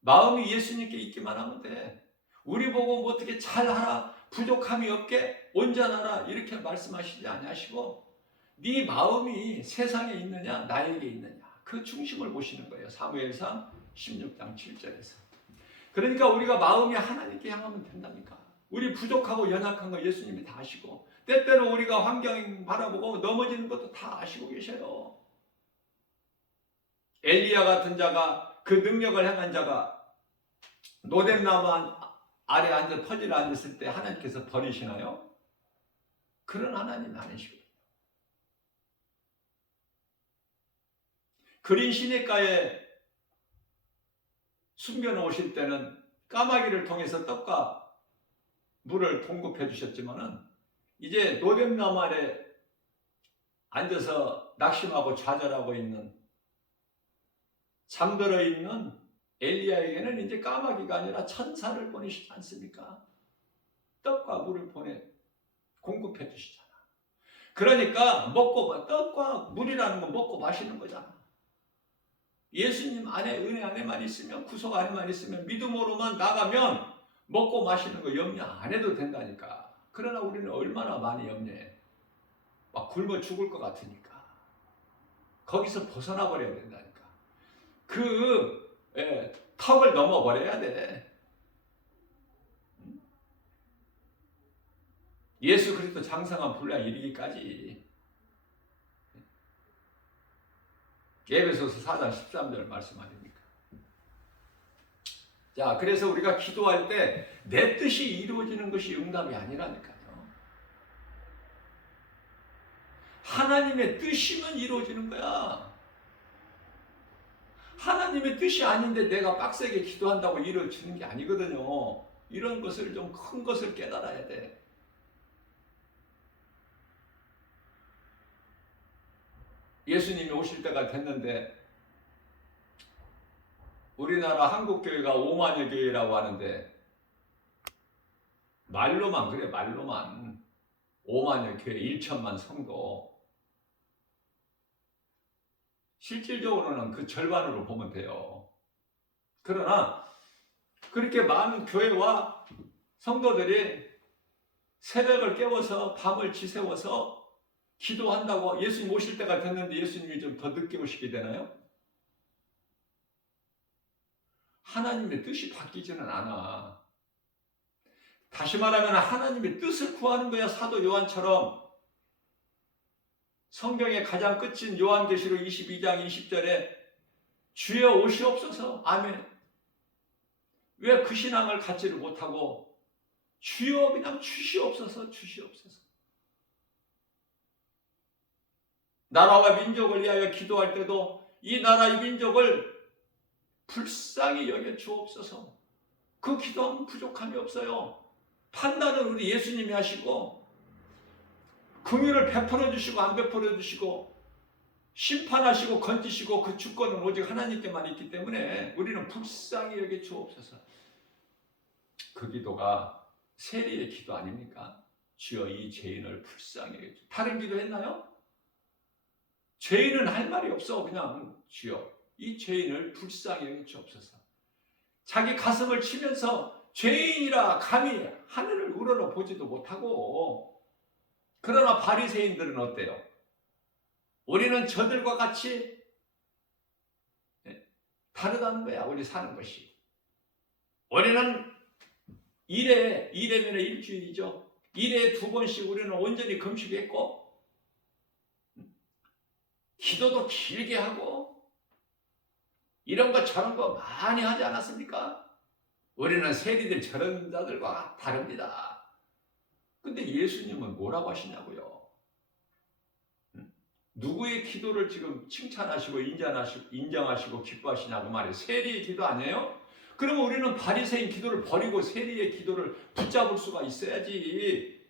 마음이 예수님께 있기만 하면 돼. 우리 보고 뭐 어떻게 잘하라, 부족함이 없게 온전하라 이렇게 말씀하시지 아니하시고 네 마음이 세상에 있느냐 나에게 있느냐, 그 중심을 보시는 거예요. 사무엘상 16장 7절에서. 그러니까 우리가 마음이 하나님께 향하면 된다니까. 우리 부족하고 연약한 거 예수님이 다 아시고, 때때로 우리가 환경 바라보고 넘어지는 것도 다 아시고 계셔요. 엘리야 같은 자가, 그 능력을 행한 자가 노뎀나무 아래 앉아 터지를 앉았을 때 하나님께서 버리시나요? 그런 하나님 아니시고, 그린 시냇가에 숨겨놓으실 때는 까마귀를 통해서 떡과 물을 공급해 주셨지만은 이제 노뎀나무 아래 앉아서 낙심하고 좌절하고 있는, 잠들어 있는 엘리야에게는 이제 까마귀가 아니라 천사를 보내시지 않습니까? 떡과 물을 공급해 주시잖아. 그러니까 떡과 물이라는 건 먹고 마시는 거잖아. 예수님 안에, 은혜 안에만 있으면, 구속 안에만 있으면, 믿음으로만 나가면 먹고 마시는 거 염려 안 해도 된다니까. 그러나 우리는 얼마나 많이 염려해. 막 굶어 죽을 것 같으니까. 거기서 벗어나 버려야 된다니까. 턱을 넘어버려야 돼. 예수 그리스도 장성한 분량 이르기까지. 에베소서 4장 13절 말씀 아닙니까? 자, 그래서 우리가 기도할 때 내 뜻이 이루어지는 것이 응답이 아니라니까요. 하나님의 뜻이면 이루어지는 거야. 하나님의 뜻이 아닌데 내가 빡세게 기도한다고 이루어지는 게 아니거든요. 이런 것을, 좀 큰 것을 깨달아야 돼. 예수님이 오실 때가 됐는데 우리나라 한국교회가 5만여 교회라고 하는데, 말로만 그래, 말로만 5만여 교회 1천만 성도, 실질적으로는 그 절반으로 보면 돼요. 그러나 그렇게 많은 교회와 성도들이 새벽을 깨워서 밤을 지새워서 기도한다고, 예수님 오실 때가 됐는데 예수님이 좀 더 늦게 오시게 되나요? 하나님의 뜻이 바뀌지는 않아. 다시 말하면 하나님의 뜻을 구하는 거야. 사도 요한처럼 성경의 가장 끝인 요한계시록 22장 20절에 주여 오시옵소서, 아멘. 왜 그 신앙을 갖지를 못하고 주여 그냥 주시옵소서, 주시옵소서. 나라와 민족을 위하여 기도할 때도 이 나라 이 민족을 불쌍히 여겨 주옵소서. 그 기도하면 부족함이 없어요. 판단은 우리 예수님이 하시고 긍휼을 베풀어 주시고 안 베풀어 주시고 심판하시고 건지시고 그 주권은 오직 하나님께만 있기 때문에 우리는 불쌍히 여겨 주옵소서. 그 기도가 세리의 기도 아닙니까? 주여 이 죄인을 불쌍히 여겨 주옵소서. 다른 기도 했나요? 죄인은 할 말이 없어. 그냥 주여 이 죄인을 불쌍히 여겨 주옵소서. 자기 가슴을 치면서 죄인이라 감히 하늘을 우러러 보지도 못하고, 그러나 바리새인들은 어때요? 우리는 저들과 같이 다르다는 거야. 우리 사는 것이. 우리는 일회면에 일주일이죠. 일회에 2번씩 우리는 온전히 금식했고 기도도 길게 하고 이런 거 저런 거 많이 하지 않았습니까? 우리는 세리들 저런 자들과 다릅니다. 근데 예수님은 뭐라고 하시냐고요? 누구의 기도를 지금 칭찬하시고 인정하시고 기뻐하시냐고 말이에요. 세리의 기도 아니에요? 그러면 우리는 바리새인 기도를 버리고 세리의 기도를 붙잡을 수가 있어야지.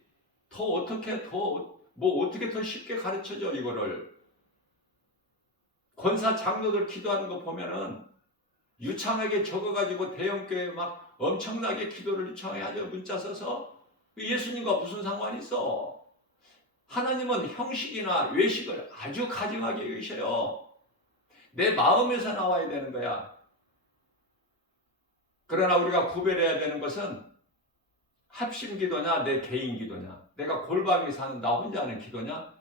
어떻게 더 쉽게 가르쳐줘 이거를. 권사 장로들 기도하는 거 보면은 유창하게 적어가지고 대형교회 막 엄청나게 기도를 유창하게 하죠. 문자 써서. 예수님과 무슨 상관이 있어? 하나님은 형식이나 외식을 아주 가증하게 여기셔요. 내 마음에서 나와야 되는 거야. 그러나 우리가 구별해야 되는 것은 합심 기도냐 내 개인 기도냐, 내가 골방에 사는 나 혼자 하는 기도냐,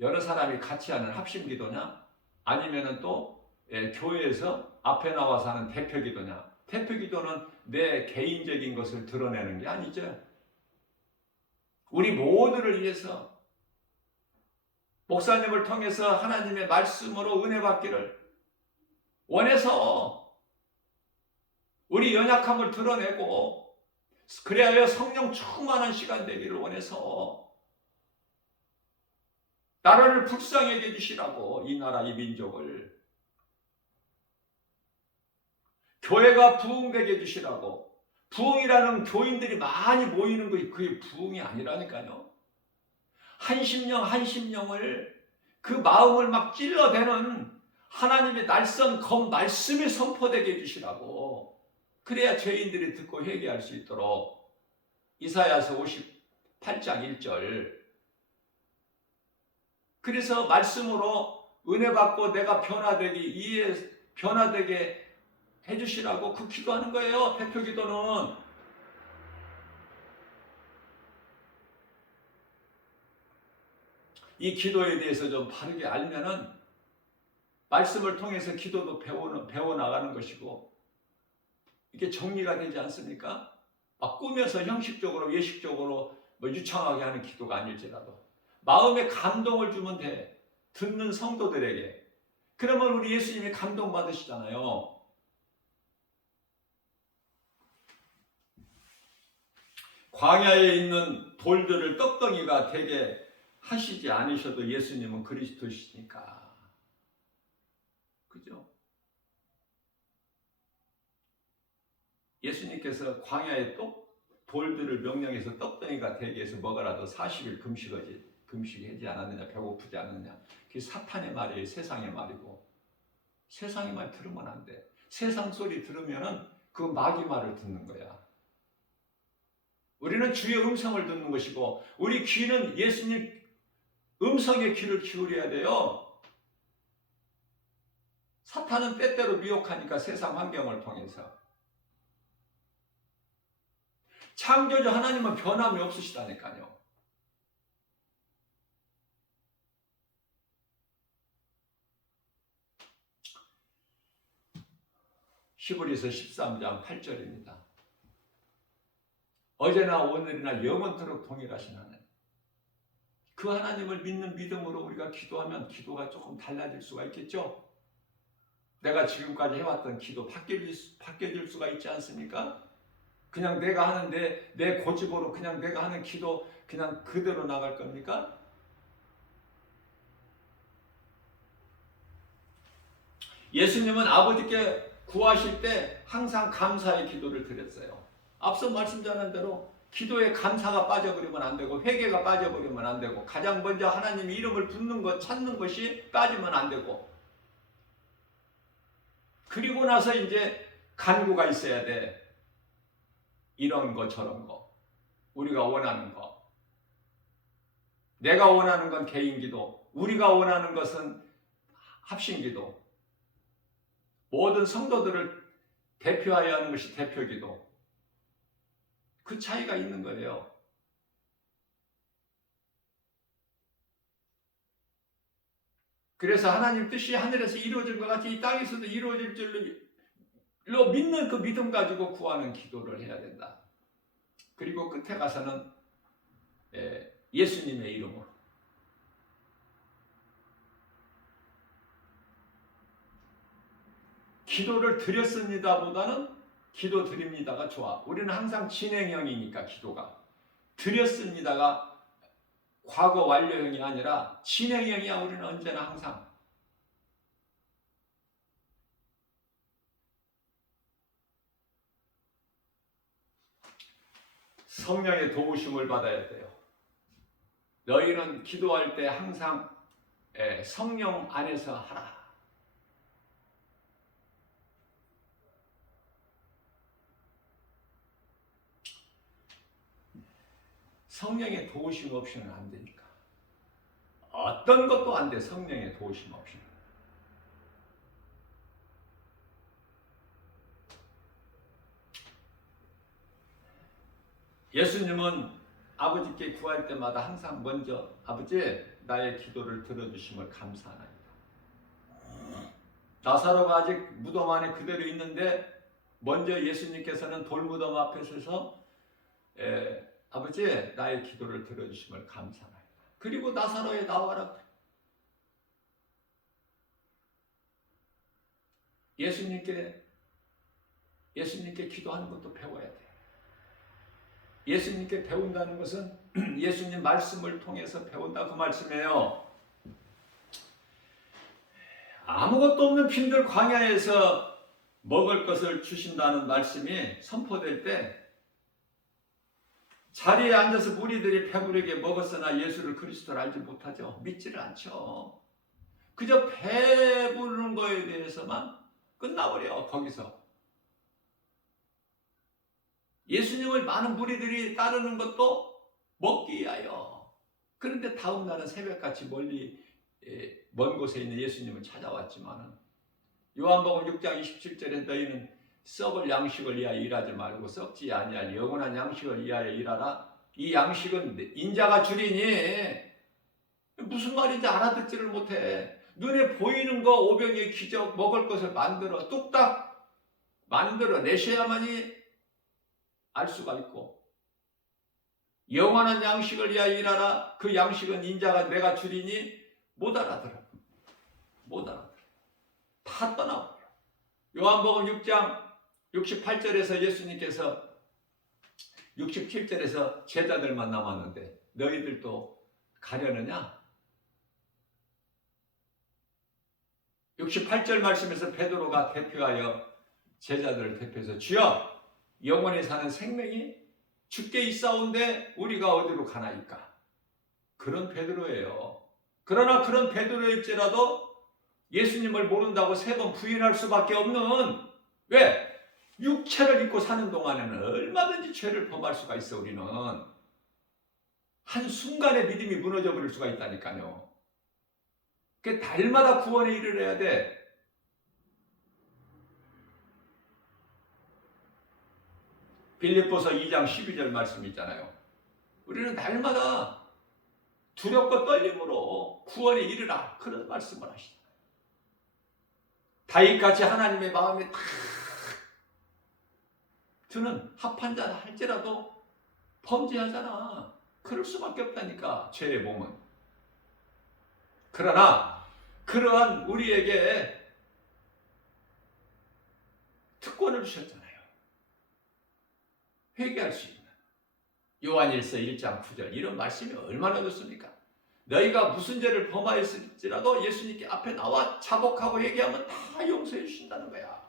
여러 사람이 같이 하는 합심 기도냐, 아니면은 또 교회에서 앞에 나와서 하는 대표 기도냐. 대표 기도는 내 개인적인 것을 드러내는 게 아니죠. 우리 모두를 위해서 목사님을 통해서 하나님의 말씀으로 은혜 받기를 원해서 우리 연약함을 드러내고, 그래야 성령 충만한 시간 되기를 원해서 나라를 불쌍히 여겨 주시라고, 이 나라 이 민족을 교회가 부흥되게 해주시라고. 부흥이라는 교인들이 많이 모이는 거 그게 부흥이 아니라니까요. 한심령을 그 마음을 막 찔러대는 하나님의 날선 검 말씀이 선포되게 해주시라고. 그래야 죄인들이 듣고 회개할 수 있도록. 이사야서 58장 1절. 그래서 말씀으로 은혜 받고 내가 변화되게 해주시라고 그 기도하는 거예요. 대표 기도는. 이 기도에 대해서 좀 바르게 알면은 말씀을 통해서 기도도 배워나가는 것이고, 이게 정리가 되지 않습니까? 막 꾸며서 형식적으로 외식적으로 유창하게 하는 기도가 아닐지라도 마음에 감동을 주면 돼. 듣는 성도들에게. 그러면 우리 예수님이 감동받으시잖아요. 광야에 있는 돌들을 떡덩이가 되게 하시지 않으셔도 예수님은 그리스도시니까. 그죠? 예수님께서 광야에 돌들을 명령해서 떡덩이가 되게 해서 먹으라도 40일 금식하지 않았느냐, 배고프지 않느냐. 그게 사탄의 말이에요. 세상의 말이고. 세상의 말 들으면 안 돼. 세상 소리 들으면은 그 마귀 말을 듣는 거야. 우리는 주의 음성을 듣는 것이고, 우리 귀는 예수님 음성의 귀를 기울여야 돼요. 사탄은 때때로 미혹하니까 세상 환경을 통해서. 창조주 하나님은 변함이 없으시다니까요. 히브리서 13장 8절입니다. 어제나 오늘이나 영원토록 동일하신 하나님. 그 하나님을 믿는 믿음으로 우리가 기도하면 기도가 조금 달라질 수가 있겠죠? 내가 지금까지 해왔던 기도 바뀌어질 수가 있지 않습니까? 그냥 내가 하는데 내 고집으로 그냥 내가 하는 기도 그냥 그대로 나갈 겁니까? 예수님은 아버지께 구하실 때 항상 감사의 기도를 드렸어요. 앞서 말씀드린 대로 기도에 감사가 빠져버리면 안 되고 회개가 빠져버리면 안 되고 가장 먼저 하나님 이름을 붙는 것 찾는 것이 빠지면 안 되고 그리고 나서 이제 간구가 있어야 돼. 이런 거 저런 거 우리가 원하는 거 내가 원하는 건 개인기도 우리가 원하는 것은 합심기도 모든 성도들을 대표하여 하는 것이 대표기도 그 차이가 있는 거예요. 그래서 하나님 뜻이 하늘에서 이루어진 것 같이 이 땅에서도 이루어질 줄로 믿는 그 믿음 가지고 구하는 기도를 해야 된다. 그리고 끝에 가서는 예수님의 이름으로 기도를 드렸습니다 보다는 기도 드립니다가 좋아. 우리는 항상 진행형이니까 기도가 드렸습니다가 과거 완료형이 아니라 진행형이야. 우리는 언제나 항상 성령의 도우심을 받아야 돼요. 너희는 기도할 때 항상 성령 안에서 하라. 성령의 도우심 없이는 안 되니까. 어떤 것도 안 돼. 성령의 도우심 없이는. 예수님은 아버지께 구할 때마다 항상 먼저 아버지 나의 기도를 들어주심을 감사하나이다. 나사로가 아직 무덤 안에 그대로 있는데 먼저 예수님께서는 돌무덤 앞에 서서 아버지 나의 기도를 들어주심을 감사하나이다. 그리고 나사로에 나와라. 예수님께 기도하는 것도 배워야 돼. 예수님께 배운다는 것은 예수님 말씀을 통해서 배운다 그 말씀이에요. 아무것도 없는 빈들 광야에서 먹을 것을 주신다는 말씀이 선포될 때 자리에 앉아서 무리들이 배부르게 먹었으나 예수를 그리스도를 알지 못하죠. 믿지를 않죠. 그저 배부르는 거에 대해서만 끝나버려. 거기서 예수님을 많은 무리들이 따르는 것도 먹기 위하여. 그런데 다음 날은 새벽같이 멀리 먼 곳에 있는 예수님을 찾아왔지만 요한복음 6장 27절에 너희는 썩을 양식을 위하여 일하지 말고 썩지 아니할 영원한 양식을 위하여 일하라. 이 양식은 인자가 주리니 무슨 말인지 알아듣지를 못해. 눈에 보이는 거 오병이의 기적 먹을 것을 만들어 뚝딱 만들어 내셔야만이 알 수가 있고 영원한 양식을 위하여 일하라. 그 양식은 인자가 내가 주리니 못 알아들어. 못 알아들어. 다 떠나버려. 요한복음 6장 68절에서 예수님께서 67절에서 제자들만 남았는데 너희들도 가려느냐? 68절 말씀에서 베드로가 대표하여 제자들을 대표해서 주여 영원히 사는 생명이 주께 있사온데 우리가 어디로 가나이까? 그런 베드로예요. 그러나 그런 베드로일지라도 예수님을 모른다고 3번 부인할 수밖에 없는 왜? 육체를 입고 사는 동안에는 얼마든지 죄를 범할 수가 있어. 우리는 한순간에 믿음이 무너져 버릴 수가 있다니까요. 그 날마다 구원에 이르러야 돼. 빌립보서 2장 12절 말씀 있잖아요. 우리는 날마다 두렵고 떨림으로 구원에 이르라. 그런 말씀을 하시잖아요. 다윗같이 하나님의 마음에 탁 드는 합한 자라 할지라도 범죄하잖아. 그럴 수밖에 없다니까. 죄의 몸은. 그러나 그러한 우리에게 특권을 주셨잖아요. 회개할 수 있는. 요한일서 1장 9절 이런 말씀이 얼마나 좋습니까? 너희가 무슨 죄를 범하였을지라도 예수님께 앞에 나와 자복하고 회개하면 다 용서해 주신다는 거야.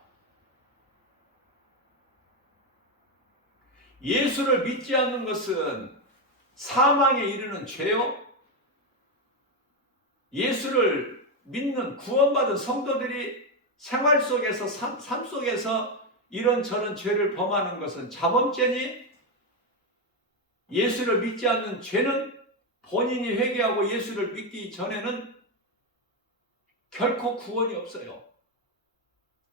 예수를 믿지 않는 것은 사망에 이르는 죄요? 예수를 믿는 구원받은 성도들이 생활 속에서 삶 속에서 이런저런 죄를 범하는 것은 자범죄니? 예수를 믿지 않는 죄는 본인이 회개하고 예수를 믿기 전에는 결코 구원이 없어요.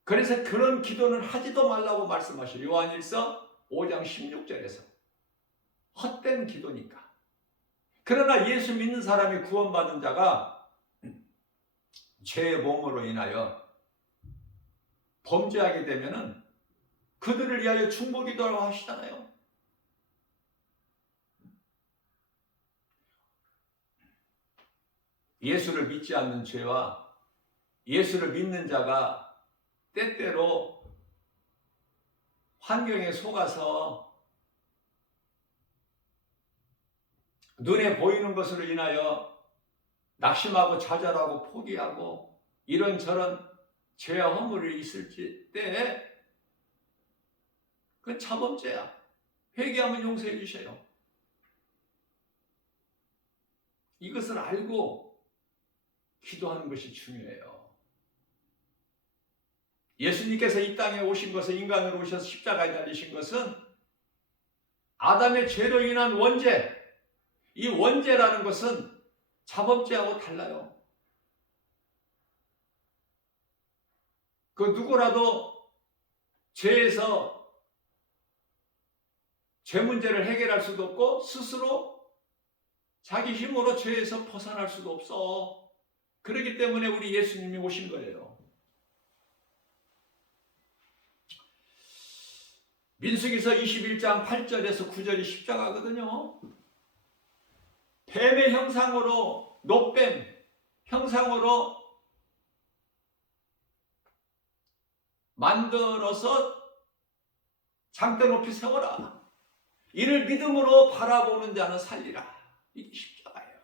그래서 그런 기도는 하지도 말라고 말씀하셔요. 요한일서 5장 16절에서. 헛된 기도니까. 그러나 예수 믿는 사람이 구원받은 자가 죄의 몸으로 인하여 범죄하게 되면은 그들을 위하여 중보기도라고 하시잖아요. 예수를 믿지 않는 죄와 예수를 믿는 자가 때때로 환경에 속아서 눈에 보이는 것으로 인하여 낙심하고 좌절하고 포기하고 이런저런 죄와 허물이 있을 때 그건 자범죄야. 회개하면 용서해 주셔요. 이것을 알고 기도하는 것이 중요해요. 예수님께서 이 땅에 오신 것은, 인간으로 오셔서 십자가에 달리신 것은 아담의 죄로 인한 원죄, 이 원죄라는 것은 자범죄하고 달라요. 그 누구라도 죄에서 죄 문제를 해결할 수도 없고 스스로 자기 힘으로 죄에서 벗어날 수도 없어. 그렇기 때문에 우리 예수님이 오신 거예요. 민수기서 21장 8절에서 9절이 십자가거든요. 뱀의 형상으로, 노뱀 형상으로 만들어서 장대 높이 세워라. 이를 믿음으로 바라보는 자는 살리라. 이게 십자가예요.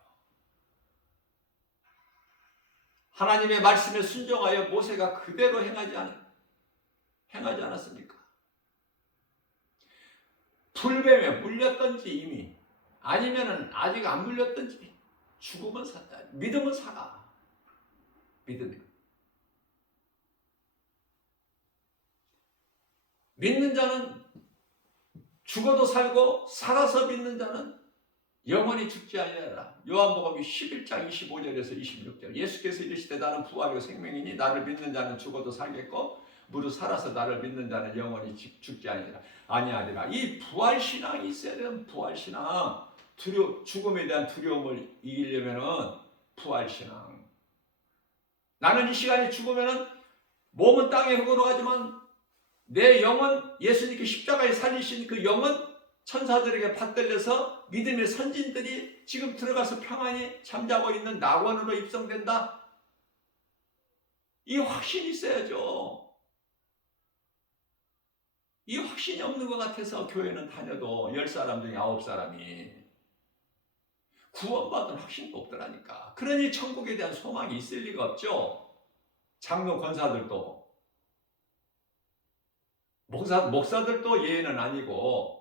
하나님의 말씀에 순종하여 모세가 그대로 행하지 않았습니까? 불뱀에 물렸던지 이미, 아니면은 아직 안 물렸던지, 죽으면 산다. 믿으면 살아. 믿으면. 믿는 자는 죽어도 살고 살아서 믿는 자는 영원히 죽지 아니하리라. 요한복음 11장 25절에서 26절. 예수께서 이르시되 나는 부활이요 생명이니 나를 믿는 자는 죽어도 살겠고 무릇 살아서 나를 믿는 자는 영원히 죽지 아니하리라. 이 부활신앙이 있어야 되는 부활신앙. 죽음에 대한 두려움을 이기려면은 부활신앙. 나는 이 시간에 죽으면은 몸은 땅에 흙으로 가지만 내 영은 예수님께 십자가에 살리신 그 영은 천사들에게 받들려서 믿음의 선진들이 지금 들어가서 평안히 잠자고 있는 낙원으로 입성된다. 이 확신이 있어야죠. 이 확신이 없는 것 같아서 교회는 다녀도 10사람 중에 9사람이 구원받은 확신도 없더라니까. 그러니 천국에 대한 소망이 있을 리가 없죠. 장로 권사들도 목사들도 예외는 아니고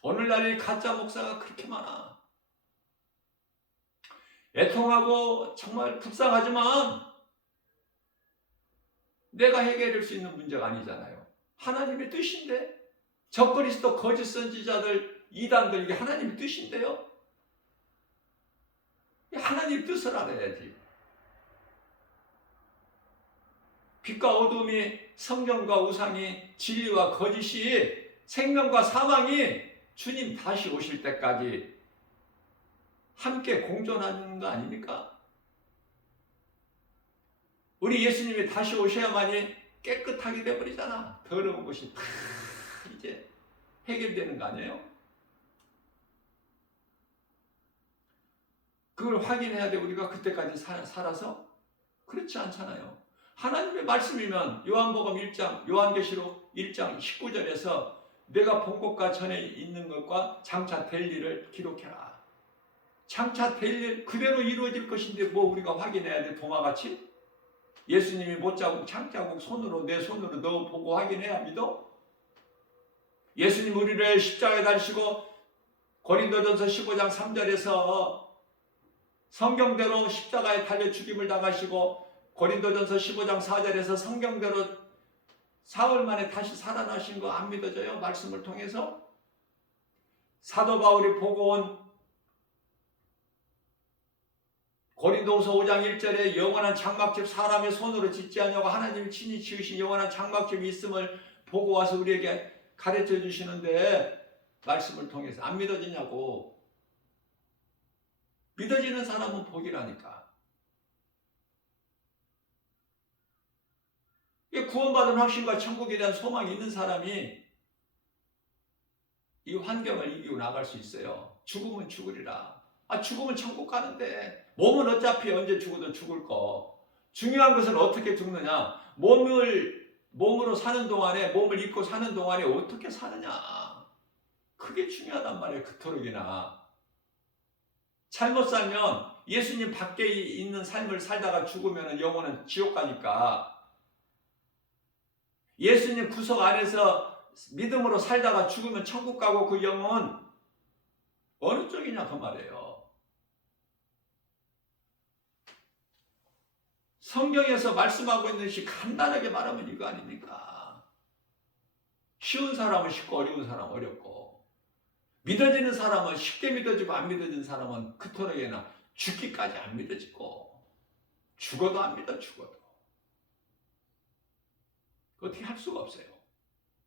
오늘날에 가짜 목사가 그렇게 많아. 애통하고 정말 불쌍하지만 내가 해결할 수 있는 문제가 아니잖아요. 하나님의 뜻인데 적그리스도 거짓 선지자들 이단들 이게 하나님의 뜻인데요. 하나님 뜻을 알아야지. 빛과 어둠이 성경과 우상이 진리와 거짓이 생명과 사망이 주님 다시 오실 때까지 함께 공존하는 거 아닙니까? 우리 예수님이 다시 오셔야만이 깨끗하게 돼버리잖아. 더러운 것이 다 이제 해결되는 거 아니에요? 그걸 확인해야 돼. 우리가 그때까지 살아서? 그렇지 않잖아요. 하나님의 말씀이면 요한복음 1장, 요한계시록 1장 19절에서 내가 본 것과 전에 있는 것과 장차 될 일을 기록해라. 장차 될 일 그대로 이루어질 것인데 뭐 우리가 확인해야 돼? 동화같이? 예수님이 못자국, 창자국 손으로 내 손으로 넣어보고 확인해야 믿어? 예수님 우리를 십자가에 달리시고 고린도전서 15장 3절에서 성경대로 십자가에 달려 죽임을 당하시고 고린도전서 15장 4절에서 성경대로 사흘 만에 다시 살아나신 거 안 믿어져요? 말씀을 통해서? 사도 바울이 보고 온 고린도후서 5장 1절에 영원한 장막집 사람의 손으로 짓지 않냐고 하나님이 친히 지으신 영원한 장막집이 있음을 보고 와서 우리에게 가르쳐 주시는데 말씀을 통해서 안 믿어지냐고. 믿어지는 사람은 복이라니까. 구원받은 확신과 천국에 대한 소망이 있는 사람이 이 환경을 이기고 나갈 수 있어요. 죽으면 죽으리라. 죽으면 천국 가는데 몸은 어차피 언제 죽어도 죽을 거. 중요한 것은 어떻게 죽느냐. 몸으로 사는 동안에, 몸을 입고 사는 동안에 어떻게 사느냐. 그게 중요하단 말이에요. 그토록이나. 잘못 살면 예수님 밖에 있는 삶을 살다가 죽으면 영혼은 지옥 가니까 예수님 구속 안에서 믿음으로 살다가 죽으면 천국 가고 그 영혼 어느 쪽이냐 그 말이에요. 성경에서 말씀하고 있는 것이 간단하게 말하면 이거 아닙니까? 쉬운 사람은 쉽고 어려운 사람은 어렵고 믿어지는 사람은 쉽게 믿어지고 안 믿어지는 사람은 그토록이나 죽기까지 안 믿어지고 죽어도 안 믿어 죽어도 어떻게 할 수가 없어요.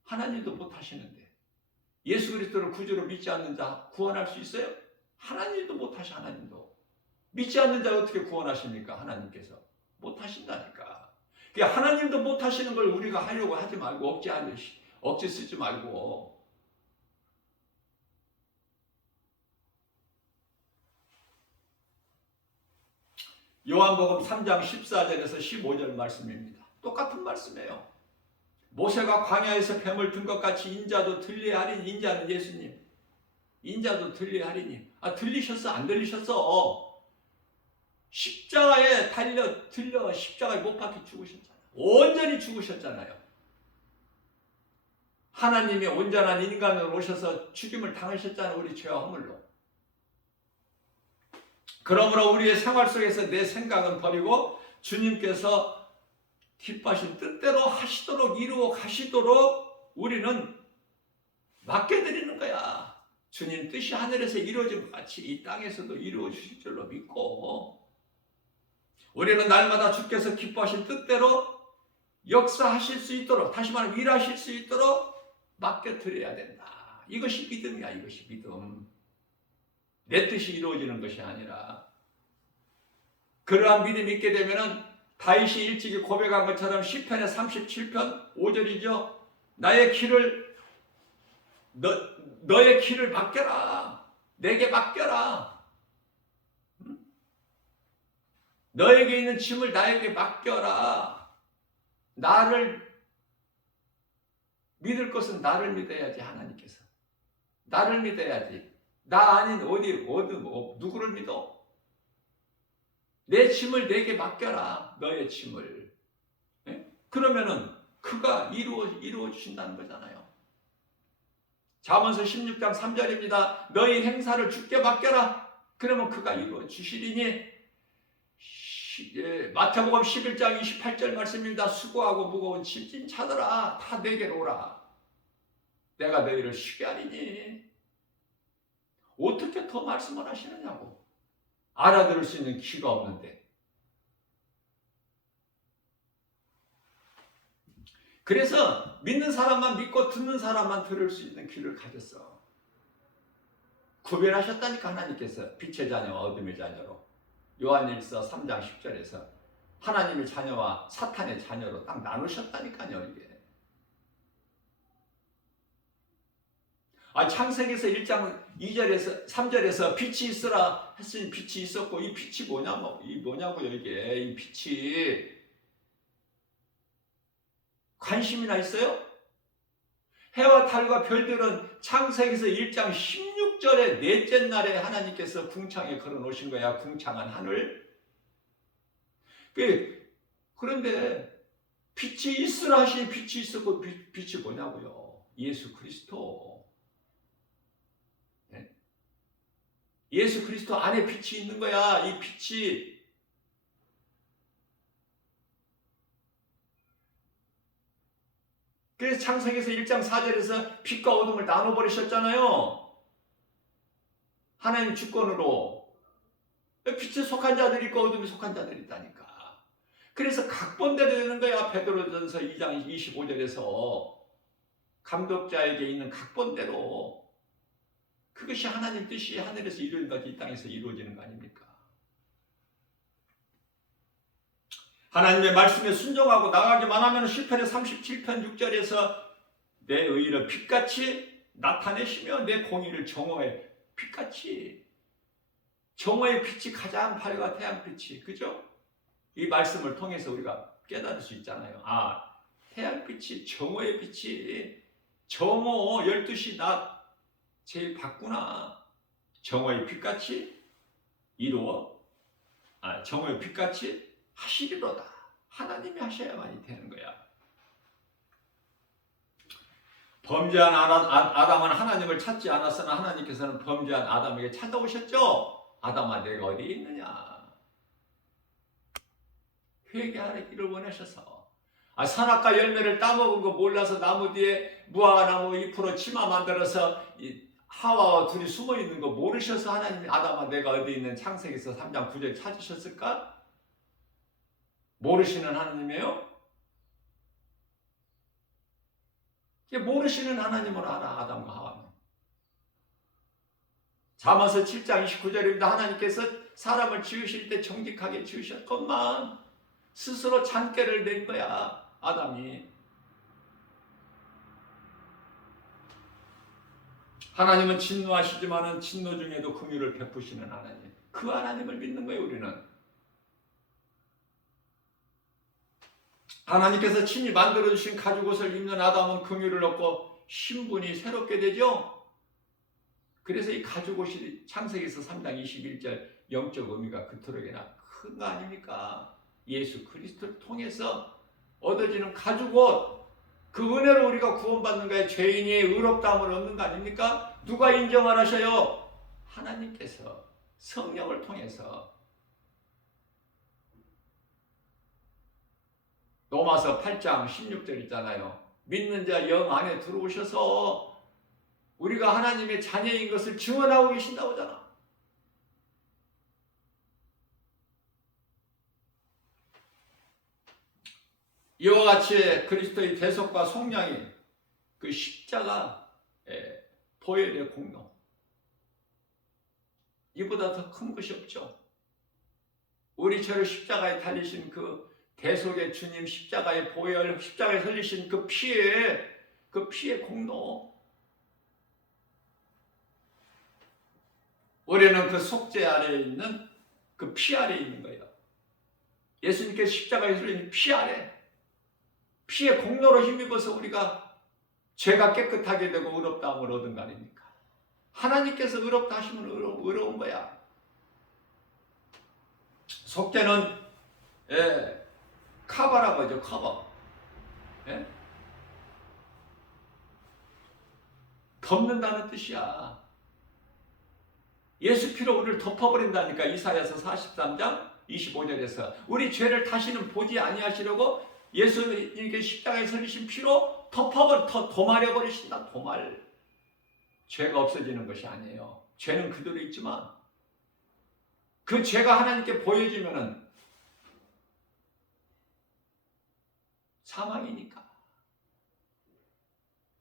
하나님도 못하시는데 예수 그리스도를 구주로 믿지 않는 자 구원할 수 있어요? 하나님도 못하시. 하나님도 믿지 않는 자 어떻게 구원하십니까? 하나님께서 못하신다니까. 그러니까 하나님도 못하시는 걸 우리가 하려고 하지 말고 억지 쓰지 말고 요한복음 3장 14절에서 15절 말씀입니다. 똑같은 말씀이에요. 모세가 광야에서 뱀을 든 것 같이 인자도 들리하리니. 인자는 예수님. 인자도 들리하리니. 들리셨어? 안 들리셨어? 십자가에 들려 십자가에 못 박혀 죽으셨잖아요. 온전히 죽으셨잖아요. 하나님이 온전한 인간으로 오셔서 죽임을 당하셨잖아요. 우리 죄와 허물로. 그러므로 우리의 생활 속에서 내 생각은 버리고 주님께서 기뻐하신 뜻대로 하시도록 이루어 가시도록 우리는 맡겨드리는 거야. 주님 뜻이 하늘에서 이루어진 것 같이 이 땅에서도 이루어 주실 줄로 믿고 우리는 날마다 주께서 기뻐하신 뜻대로 역사하실 수 있도록, 다시 말하면 일하실 수 있도록 맡겨드려야 된다. 이것이 믿음이야. 이것이 믿음. 내 뜻이 이루어지는 것이 아니라 그러한 믿음이 있게 되면은 다윗이 일찍이 고백한 것처럼 시편의 37편 5절이죠. 나의 길을 너의 길을 맡겨라. 내게 맡겨라. 너에게 있는 짐을 나에게 맡겨라. 나를 믿을 것은 나를 믿어야지. 하나님께서 나를 믿어야지. 나 아닌 누구를 믿어? 내 짐을 내게 맡겨라. 너의 짐을. 네? 그러면은 그가 이루어 주신다는 거잖아요. 잠언서 16장 3절입니다. 너희 행사를 주께 맡겨라. 그러면 그가 이루어 주시리니. 마태복음 11장 28절 말씀입니다. 수고하고 무거운 짐진 자들아 다 내게로 오라. 내가 너희를 쉬게 하리니. 어떻게 더 말씀을 하시느냐고. 알아들을 수 있는 귀가 없는데. 그래서 믿는 사람만 믿고 듣는 사람만 들을 수 있는 귀를 가졌어. 구별하셨다니까. 하나님께서 빛의 자녀와 어둠의 자녀로. 요한일서 3장 10절에서 하나님의 자녀와 사탄의 자녀로 딱 나누셨다니까요. 이게. 창세기에서 1장 2절에서 3절에서 빛이 있으라 했으니 빛이 있었고, 이 빛이 뭐냐고요. 이게 이 빛이 관심이나 있어요? 해와 달과 별들은 창세기에서 1장 16절에 넷째 날에 하나님께서 궁창에 걸어놓으신 거야. 궁창한 하늘. 그런데 빛이 있으라 하시니 빛이 있었고 빛이 뭐냐고요. 예수 그리스도. 네? 예수 그리스도 안에 빛이 있는 거야. 이 빛이. 그래서 창세기에서 1장 4절에서 빛과 어둠을 나눠버리셨잖아요. 하나님 주권으로. 빛에 속한 자들이 있고 어둠에 속한 자들이 있다니까. 그래서 각본대로 되는 거야. 베드로전서 2장 25절에서 감독자에게 있는 각본대로. 그것이 하나님 뜻이 하늘에서 이루어진 것이 이 땅에서 이루어지는 거 아닙니까? 하나님의 말씀에 순종하고 나가기만 하면 시편의 37편 6절에서 내 의를 빛같이 나타내시며 내 공의를 정오의 빛같이. 정오의 빛이 가장 밝아. 태양빛이. 그죠? 이 말씀을 통해서 우리가 깨달을 수 있잖아요. 아, 태양빛이, 정오의 빛이, 정오 12시 낮 제일 밝구나. 정오의 빛같이 이루어, 정오의 빛같이 하시리로다. 하나님이 하셔야만이 되는 거야. 범죄한 아담은 하나님을 찾지 않았으나 하나님께서는 범죄한 아담에게 찾아오셨죠. 아담아, 내가 어디에 있느냐. 회개하기를 원하셔서. 선악과 열매를 따먹은 거 몰라서 나무 뒤에 무화과나무 잎으로 치마 만들어서 하와와 둘이 숨어있는 거 모르셔서 하나님이 아담아 내가 어디 있는 창세기에서 3장 9절 찾으셨을까? 모르시는 하나님이에요? 모르시는 하나님을 알아. 아담과 하와는. 잠언서 7장 29절입니다. 하나님께서 사람을 지으실 때 정직하게 지으셨건만 스스로 잔꾀를 낸 거야. 아담이. 하나님은 진노하시지만은 진노 중에도 긍휼을 베푸시는 하나님. 그 하나님을 믿는 거예요. 우리는. 하나님께서 친히 만들어주신 가죽옷을 입는 아담은 긍휼을 얻고 신분이 새롭게 되죠. 그래서 이 가죽옷이 창세기에서 3장 21절 영적 의미가 그토록이나 큰 거 아닙니까? 예수 그리스도를 통해서 얻어지는 가죽옷, 그 은혜로 우리가 구원받는 거예요. 죄인이 의롭다함을 얻는 거 아닙니까? 누가 인정을 하셔요? 하나님께서 성령을 통해서. 로마서 8장 16절 있잖아요. 믿는 자 영 안에 들어오셔서 우리가 하나님의 자녀인 것을 증언하고 계신다고 하잖아. 이와 같이 그리스도의 대속과 속량이 그 십자가 보혈의 공로, 이보다 더 큰 것이 없죠. 우리 죄를 십자가에 달리신 그 대속의 주님, 십자가의 보혈, 십자가에 흘리신 그 피의 공로. 우리는 그 속죄 아래에 있는 그 피 아래에 있는 거예요. 예수님께서 십자가에 흘린 피 아래, 피의 공로로 힘입어서 우리가 죄가 깨끗하게 되고 의롭다함을 얻은 거 아닙니까? 하나님께서 의롭다 하시면 의로운 거야. 속죄는 커버라고 하죠. 커버. 덮는다는 뜻이야. 예수 피로 우리를 덮어버린다니까. 이사야서 43장 25절에서 우리 죄를 다시는 보지 아니하시려고 예수님께 십자가에 설리신 피로 도말해버리신다. 도말. 죄가 없어지는 것이 아니에요. 죄는 그대로 있지만 그 죄가 하나님께 보여지면은 사망이니까,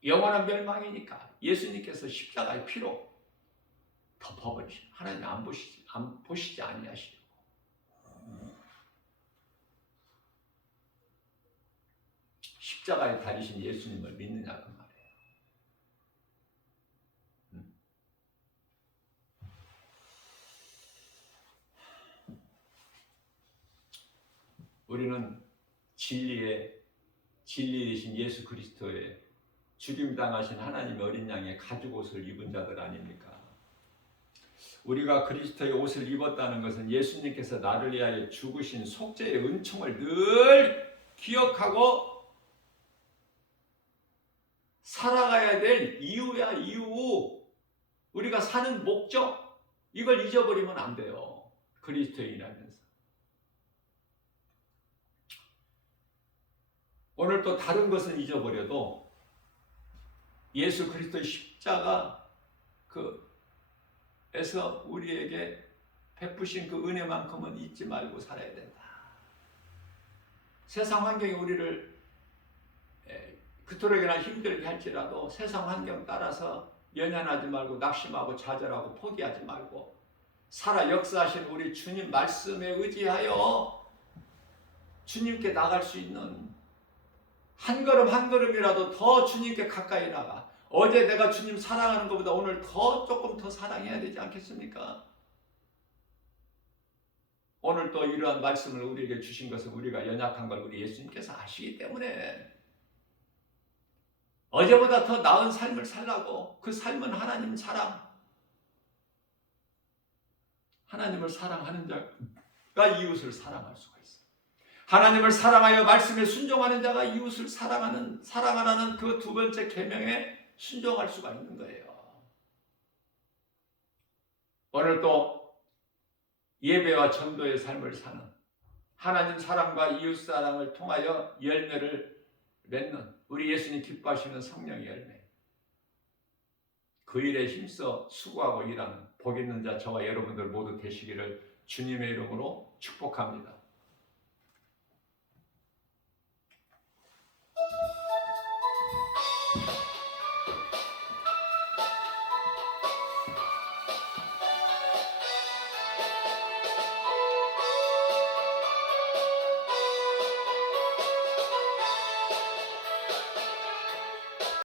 영원한 멸망이니까 예수님께서 십자가의 피로 덮어버리시. 하나님 안 보시지 아니하시려고. 십자가에 달리신 예수님을 믿느냐 그 말이에요. 우리는 진리 되신 예수 그리스도의 죽임 당하신 하나님의 어린 양의 가죽옷을 입은 자들 아닙니까? 우리가 그리스도의 옷을 입었다는 것은 예수님께서 나를 위하여 죽으신 속죄의 은총을 늘 기억하고 살아가야 될 이유야, 이유. 우리가 사는 목적, 이걸 잊어버리면 안 돼요. 그리스도인이라면서. 오늘 또 다른 것은 잊어버려도 예수 그리스도의 십자가 그에서 우리에게 베푸신 그 은혜만큼은 잊지 말고 살아야 된다. 세상 환경이 우리를 그토록이나 힘들게 할지라도 세상 환경 따라서 연연하지 말고 낙심하고 좌절하고 포기하지 말고 살아 역사하신 우리 주님 말씀에 의지하여 주님께 나갈 수 있는 한 걸음 한 걸음이라도 더 주님께 가까이 나가. 어제 내가 주님 사랑하는 것보다 오늘 조금 더 사랑해야 되지 않겠습니까? 오늘 또 이러한 말씀을 우리에게 주신 것은 우리가 연약한 걸 우리 예수님께서 아시기 때문에 어제보다 더 나은 삶을 살라고. 그 삶은 하나님 사랑, 하나님을 사랑하는 자가 이웃을 사랑할 수가 있어요. 하나님을 사랑하여 말씀에 순종하는 자가 이웃을 사랑하라는 그 두 번째 계명에 순종할 수가 있는 거예요. 오늘 또 예배와 전도의 삶을 사는, 하나님 사랑과 이웃 사랑을 통하여 열매를 맺는 우리 예수님 기뻐하시는 성령의 열매, 그 일에 힘써 수고하고 일하는 복 있는 자 저와 여러분들 모두 되시기를 주님의 이름으로 축복합니다.